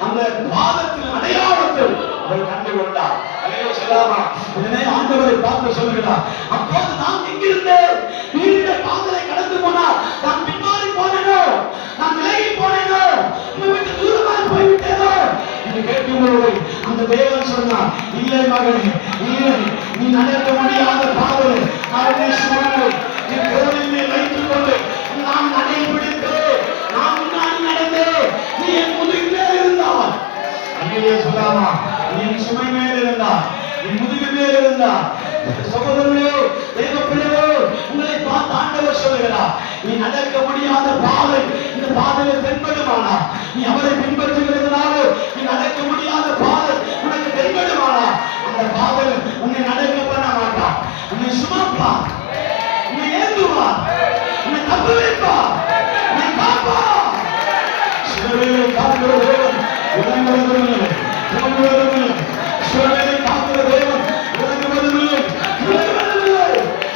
அந்த பாதத்தின் அடையாளத்தை அவர் கண்டு கொண்டார். ஆண்டவரை பார்த்து சொல்லுகிறார், அப்போது நான் எங்கிருந்தேன்? நீண்ட பாதலை கடந்து போனார், நான் பின்மாறி போனேனோ, நான் விலகி போனேனோ, விட்டு தூரமாக போய்விட்டேனோ என்று கேட்கும்போது அந்த தேவன் சொன்னார், இல்லை மகனே, இல்லை, நீ நடக்க முடியாத பாதலை நான் சுமந்து என் தோளின் மேல் வைத்துக் கொண்டு நான் நடைபிடித்து நான் முன்னாடி நடந்து நீ என் முதுகிலே இருந்தால், அங்கே சொல்லாமா, நீ என் சுமை மேல் இருந்தால், என் முதுகு மேல் இருந்தால். சகோதரர்களே, தேவ பிள்ளைகளே, உங்களை பார்த்து ஆண்டவர் சொல்லுகிறார், நீ நடக்க முடியாத பாதை இந்த பாதையை தென்படுமானா, நீ அவரை பின்பற்றுகிறதுனால நீ நடக்க முடியாத பாதை உனக்கு தென்படுமானா, அந்த பாதையில் உன்னை நடக்க பண்ண மாட்டான், உன்னை சுமப்பா, உன்னை ஏந்துவா, உன்னை தப்பு வைப்பா, உன்னை காப்பா. சிறுவையை காக்கிற தேவன் இறங்குவதுமில்லை, தோன்றுவதுமில்லை. சிறுவையை காக்கிற தேவன் இறங்குவதுமில்லை, இறங்குவதுமில்லை.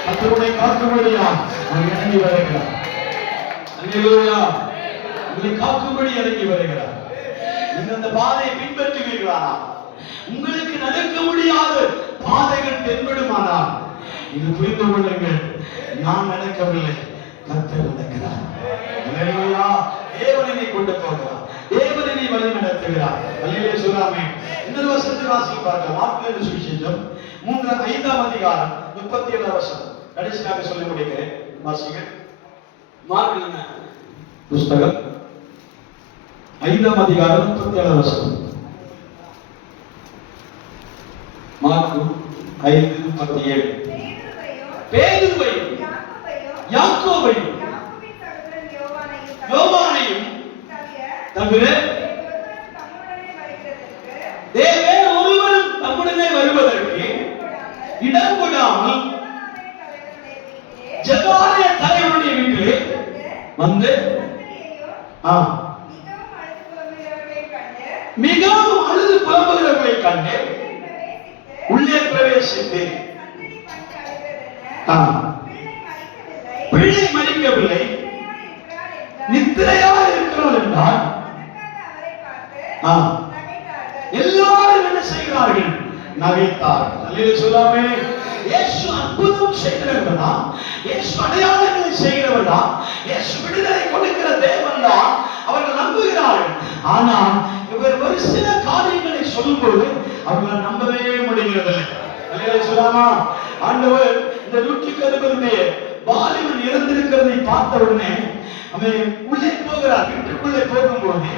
கர்த்தருடைய காக்கும்படியா அவர் இறங்கி வருகிறார். அல்லேலூயா. உங்களை காக்கும்படி இறங்கி வருகிறார். நீங்கள் அந்த பாதையை பின்பற்றுவீர்களா? உங்களுக்கு நடக்க முடியாத பாதைகள் தென்படுமானால் இது புரிந்து கொள்ளுங்கள், நான் நடக்கவில்லை, கர்த்தர் நடக்கிறார். அல்லேலூயா. தேவனை கொண்டு போகிறார், தேவனை வழி நடத்துகிறார். அல்லேலூயா சொல்லாமே. இன்னொரு வசனத்தை வாசித்து பார்க்கலாம். மார்க்கு சுவிசேஷம் 5ஆம் அதிகாரம் 37ஆம் வசனம். கடைசியாக சொல்லி முடிக்கிறேன், வாசிங்க. மார்க்கு புஸ்தகம் 5ஆம் அதிகாரம் 37ஆம் வசனம். மார்க்கு 5:37. பேதுருவையும் யாக்கோபையும் யோவானையும் தவிர வேறு ஒருவரும் தம்முடனே வருவதற்கு இடம் கொடாமல் ஜெபாலய தலைவனுடைய வீட்டிலே வந்து மிகவும் அழுது புலம்புகிறவர்களை கண்டு உள்ளே பிரவேசித்து பிள்ளை மறிக்கவில்லை, நித்திரையா இருக்கிறார் என்றால் எல்லாரும் என்ன செய்கிறார்கள்? நகைத்தார்கள். அல்லேலூயா சொல்லாமே. இயேசு அற்புதம் செய்கிறவரா, இயேசு அடையாளங்களை செய்கிறவரா, இயேசு விடுதலை கொடுக்கிற தேவன் தான் அவர்கள் நம்புகிறார்கள். ஆனால் இவர் ஒரு சில காரியங்களை சொல்லும்போது அவர்கள் நம்பவே முடிகிறதில்லை. அல்லேலூயா சொல்லாமா. ஆண்டவர் இந்த 160 வாலிபன் இறந்திருக்கிறதை பார்த்த உடனே அவன் உள்ளே போகிறார். வீட்டுக்குள்ளே போகும்போது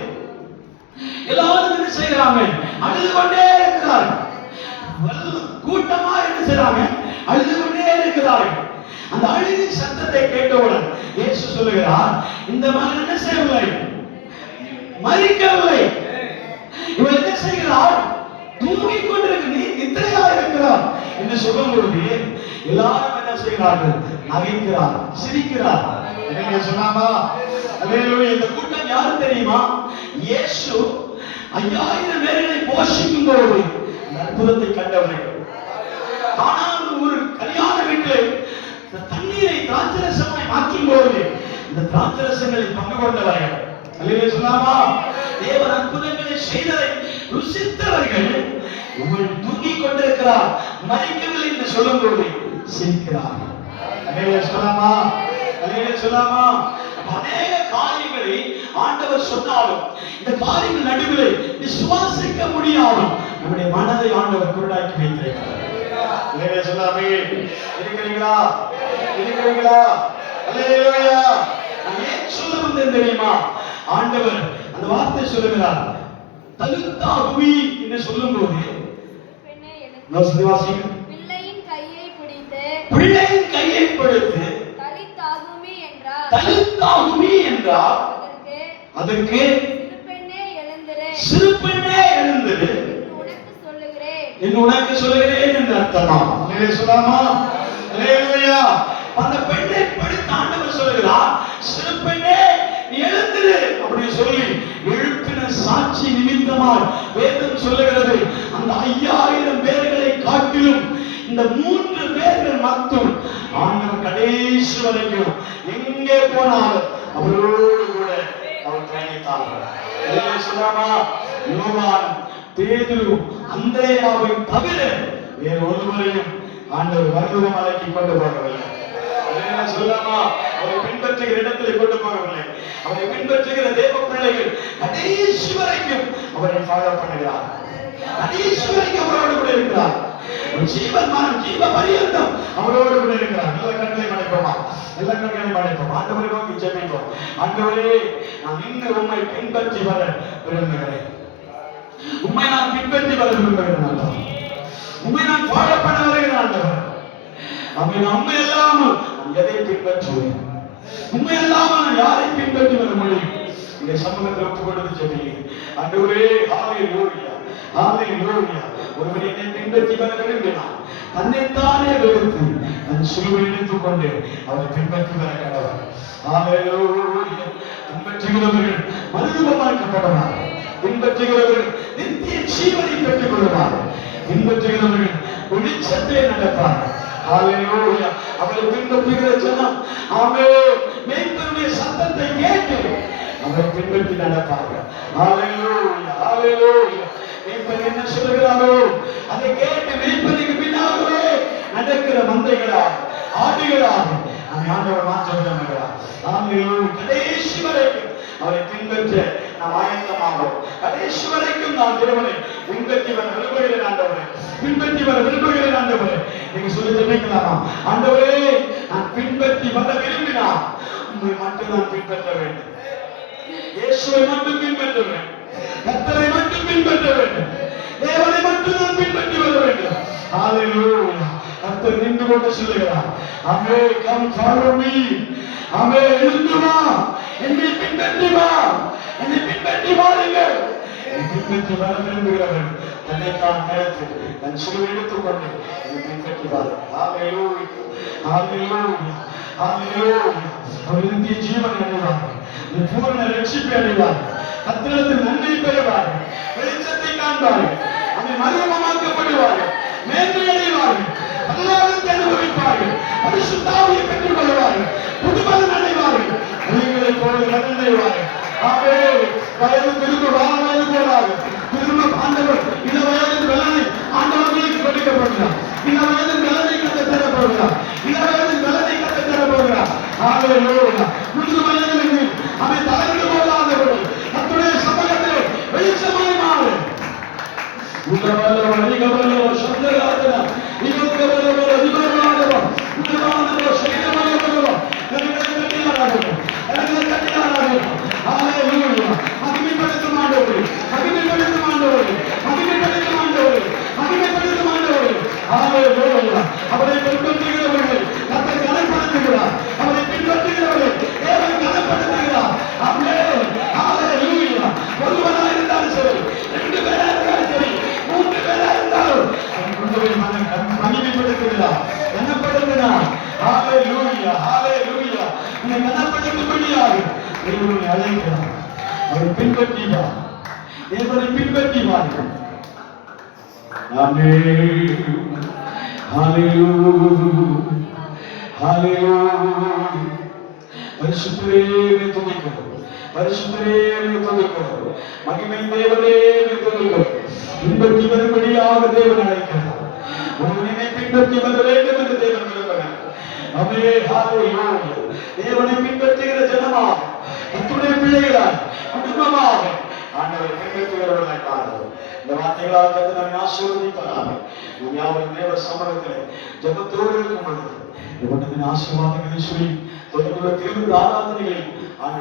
எல்லாரும் என்ன செய்யறாங்க? அழுது கொண்டே இருக்கிறார்கள். கூட்டமா என்ன செய்யறாங்க? அழுது கொண்டே இருக்கிறார்கள். அந்த அழுகை சத்தத்தை கேட்டவுடன் இயேசு சொல்லுகிறார், இந்த மகன் என்ன செய்யவில்லை, மரிக்கவில்லை. இவன் என்ன செய்கிறார்? தூங்கிக் கொண்டிருக்க, நீ நித்திரையா இருக்கிறார் என்று சொல்லும் பொழுது எல்லாரும் என்ன செய்கிறார்கள்? நகைக்கிறார், சிரிக்கிறார். சொன்னாமா? இந்த கூட்டம் யாரு தெரியுமா? இயேசு 5000 பேர்களை போஷிக்கும் போது அற்புதத்தை கண்டவர்கள். ஆனால் ஒரு கல்யாண வீட்டில் தண்ணீரை திராட்சரசமாய் மாற்றும் போது இந்த திராட்சரசங்களை பங்கு கொண்டவர்கள். அல்லேலூயா சொல்லாமா? தேவன் அற்புதங்களை செய்ததை ருசித்தவர்கள் உங்கள் தூங்கிக் கொண்டிருக்கிறார், மறிக்கவில்லை என்று சொல்லும் போது சிரிக்கிறார். அல்லேலூயா சொல்லாமா? அல்லேலூயா சொல்லாமா? அநேக காரியங்களை ஆண்டவர் சொன்னாலும் இந்த காரியங்கள் நடுவில் விசுவாசிக்க முடியாமல் நம்முடைய மனதை ஆண்டவர் குருடாக்கி வைத்திருக்கிறார். அல்லேலூயா சொல்லாமே? இருக்கிறீங்களா? இருக்கிறீங்களா? அல்லேலூயா. நான் ஏன் சொல்ல வந்தேன் தெரியுமா? ஆண்டவர் அந்த வார்த்தை சொல்லுகிறார், தலுத்தாகுவி என்று சொல்லும் போது பெண்ணே எழுந்து வாசிங்க. பிள்ளையின் கையை பிடித்து பிள்ளையின் கையை பிடித்து தலித்தாகுமி என்றார். தலுத்தாகுவி என்றார். அதற்கு சிறு பெண்ணே எழுந்திரு சிறு பெண்ணே எழுந்திரு என்று உனக்கு சொல்லுகிறேன். என்று உனக்கு சொல்லுகிறேன் என்று அர்த்தமா? அல்லேலூயா சொல்லாமா? அல்லேலூயா. அந்த பெண்ணை பிடித்து ஆண்டவர் சொல்லுகிறார், சிறு பெண்ணே நீ எழுந்திரு அப்படி சொல்லி எழுப்பின சாட்சி நிமித்தமாய் வேதம் சொல்லுகிறது, அந்த 5000 பேர்களை காட்டிலும் இந்த 3 பேர்கள் மட்டும் ஆண்டவர் கடைசி வரைக்கும் எங்கே போனாலும் அவரோடு கூட அவர் பயணித்தார்கள். அல்லேலூயா சொல்லாமா? யோவான், பேதுரு, அந்திரேயாவை தவிர வேறு ஒருவரையும் ஆண்டவர் மருத்துவ மலைக்கு கொண்டு போகவில்லை. அல்லேலூயா சொல்லாமா? அவரை பின்பற்றுகிற இடத்திலே கொண்டு போகவில்லை. அவரை பின்பற்றுகிற தேவ பிள்ளைகள் கடைசி வரைக்கும் அவரை ஃபாலோ பண்ணுகிறார். கடைசி வரைக்கும் அவரோடு கூட இருக்கிறார். ஜீவன் மரணம் ஜீவ பரியந்தம் அவரோடு கூட இருக்கிறார். நல்ல கண்களை மறைப்போமா? நல்ல கண்களை மறைப்போம். ஆண்டவரை நோக்கி ஜெபிப்போம். ஆண்டவரே, நான் இன்று உம்மை பின்பற்றி வர விரும்புகிறேன். உம்மை நான் பின்பற்றி வர விரும்புகிறேன் ஆண்டவர். உம்மை நான் ஃபாலோ பண்ண வருகிறேன் ஆண்டவர். உண்மை இல்லாமல் நான் எதை பின்பற்றுவேன்? உண்மை இல்லாமல் நான் யாரை பின்பற்றி வர முடியும்? இந்த சமூகத்தில் ஒப்புக் கொடுத்து ஜெபிக்கிறேன். ஆண்டவரே, ஹalleluya, ஹalleluya. ஒருவர் என்னை பின்பற்றி வர விரும்பினார், தன்னைத்தானே வெறுத்து தன் சிலுவை எடுத்துக் கொண்டு அவரை பின்பற்றி வர கடவுள். ஹalleluya. பின்பற்றுகிறவர்கள் மறுரூபமாக்கப்படுவார்கள். பின்பற்றுகிறவர்கள் நித்திய ஜீவனை பெற்றுக் கொள்வார்கள். பின்பற்றுகிறவர்கள் வெளிச்சத்திலே நடப்பார்கள். ஹalleluya. அவரை பின்பற்றுகிற ஜனம் ஆமென் மேய்ப்பனுடைய சத்தத்தை கேட்டு அவரை பின்பற்றி நடப்பார்கள். ஹalleluya, ஹalleluya. மேய்ப்பன் என்ன சொல்கிறாரோ அதை கேட்டு மேய்ப்பனுக்கு பின்னாகவே நடக்கிற மந்தைகளாக ஆடுகளாக ஆண்டவர் மாற்றுகிறார். ஹalleluya. கடைசி வரைக்கும் அவரை பின்பற்ற நாம் ஆயத்தமாகிறோம். கடைசி வரைக்கும் நான் தேவனை பின்பற்றி வர விரும்புகிறேன் ஆண்டவரே, பின்பற்றி வர விரும்புகிறேன் ஆண்டவரே. நீங்க சொல்லி தெரிவிக்கலாமா? ஆண்டவரே, நான் பின்பற்றி வர விரும்பினால் உங்களை மட்டும் நான் பின்பற்ற வேண்டும். இயேசுவை மட்டும் பின்பற்ற வேண்டும். கர்த்தரை மட்டும் பின்பற்ற வேண்டும். தேவனை மட்டும் நான் பின்பற்றி வர வேண்டும். ஹalleluya. கர்த்தர் நின்று கொண்டு சொல்லுகிறார், ஆமே கம் ஃபாலோ மீ. ஆமே எழுந்து வா, என்னை பின்பற்றி வா, என்னை பின்பற்றி வாருங்கள். என்னை பின்பற்றி வர விரும்புகிறவர்கள் தன்னைத்தான் நேரத்து தன் சிலுவை எடுத்துக்கொண்டு என்னை பின்பற்றி வாருங்கள். ஹalleluya, ஹalleluya, ஹalleluya. அவர்கள் நித்திய ஜீவனை அடைவார்கள். பூரண ரட்சிப்பை அடைவார்கள். கர்த்தரிடத்தில் நன்மை பெறுவார்கள். வெளிச்சத்தை காண்பார்கள். அதை மறுரூபமாக்கப்படுவார்கள். மேன்மை அடைவார்கள். பரலோகத்தை அனுபவிப்பார்கள். பரிசுத்த ஆவியை பெற்றுக் கொள்வார்கள். புதுபலன் அடைவார்கள். நீங்களை போல நடந்தேவார்கள். ஆமென். வயது திரும்ப வயது போலாக திரும்ப ஆண்டவர் இள வயதின் பலனை ஆண்டவர்களுக்கு கொடுக்கப்படுகிறார். இள வயதின் பலனை கற்றுத் தரப்போகிறார். இள வயதின் பலனை கற்றுத் தரப்போகிறார். ஹalleluya. முதிர் வயதிலிருந்து அவன் தளர்ந்து போகாதபடி கர்த்தருடைய சமூகத்திலே வெளிச்சமாய் மாறு. உலகவல்ல அதிகவல்ல சப்தராதன இவங்கவல்ல அதிகவல்ல உலகவல்ல சேதமல்ல கனிகட்டியாராகும். கனிகட்டியாராகும். ஹalleluya. மகிமைப்படுத்தும் ஆண்டவரே, மகிமைப்படுத்தும் ஆண்டவரே, மகிமைப்படுத்தும் ஆண்டவரே, மகிமைப்படுத்தும் ஆண்டவரே. ஹalleluya. அவரை பின்பற்றுகிறவர்கள் கர்த்தர் கனப்படுத்துகிறார். அவரை பின்பற்றுகிறவர்கள் தேவன் கனப்படுத்துகிறார். ஆமென். ஹalleluya. ஒருவராக இருந்தாலும் சரி, 2 பேரா இருந்தாலும் சரி, 3 பேரா இருந்தாலும் மகிமைப்படுத்துகிறார், கனப்படுத்துகிறார். ஹalleluya, ஹalleluya. உன்னை கனப்படுத்தும்படியாக தேவனை அழைக்கிறார். அவரை பின்பற்றி வா, தேவனை பின்பற்றி வாருங்கள். ஆமென். ஹalleluya, ஹalleluya. பரிசுத்தரே துதிக்கிறோம். பரிசுத்தரே துதிக்கிறோம். மகிமை தேவனே துதிக்கிறோம். பின்பற்றி வரும்படியாக தேவன் அழைக்கிறார். உன்னை பின்பற்றி வர வேண்டும் என்று தேவன் விரும்புகிறார். அமே ஹalleluya. தேவனை பின்பற்றுகிற ஜனமாக, இத்துடைய பிள்ளைகளாய், குடும்பமாக ஆண்டவரை பின்பற்றுகிறவர்களாய் காணோம். இந்த வார்த்தைகளால் கர்த்தர் நம்மை ஆசீர்வதிப்பாராக. நாம் யாவரும் தேவ சமூகத்திலே ஜெபத்தோடு இருக்கும் பொழுது இவற்றின் ஆசீர்வாதங்களை சொல்லி தொடர்புள்ள திருவிழா ஆராதனைகளை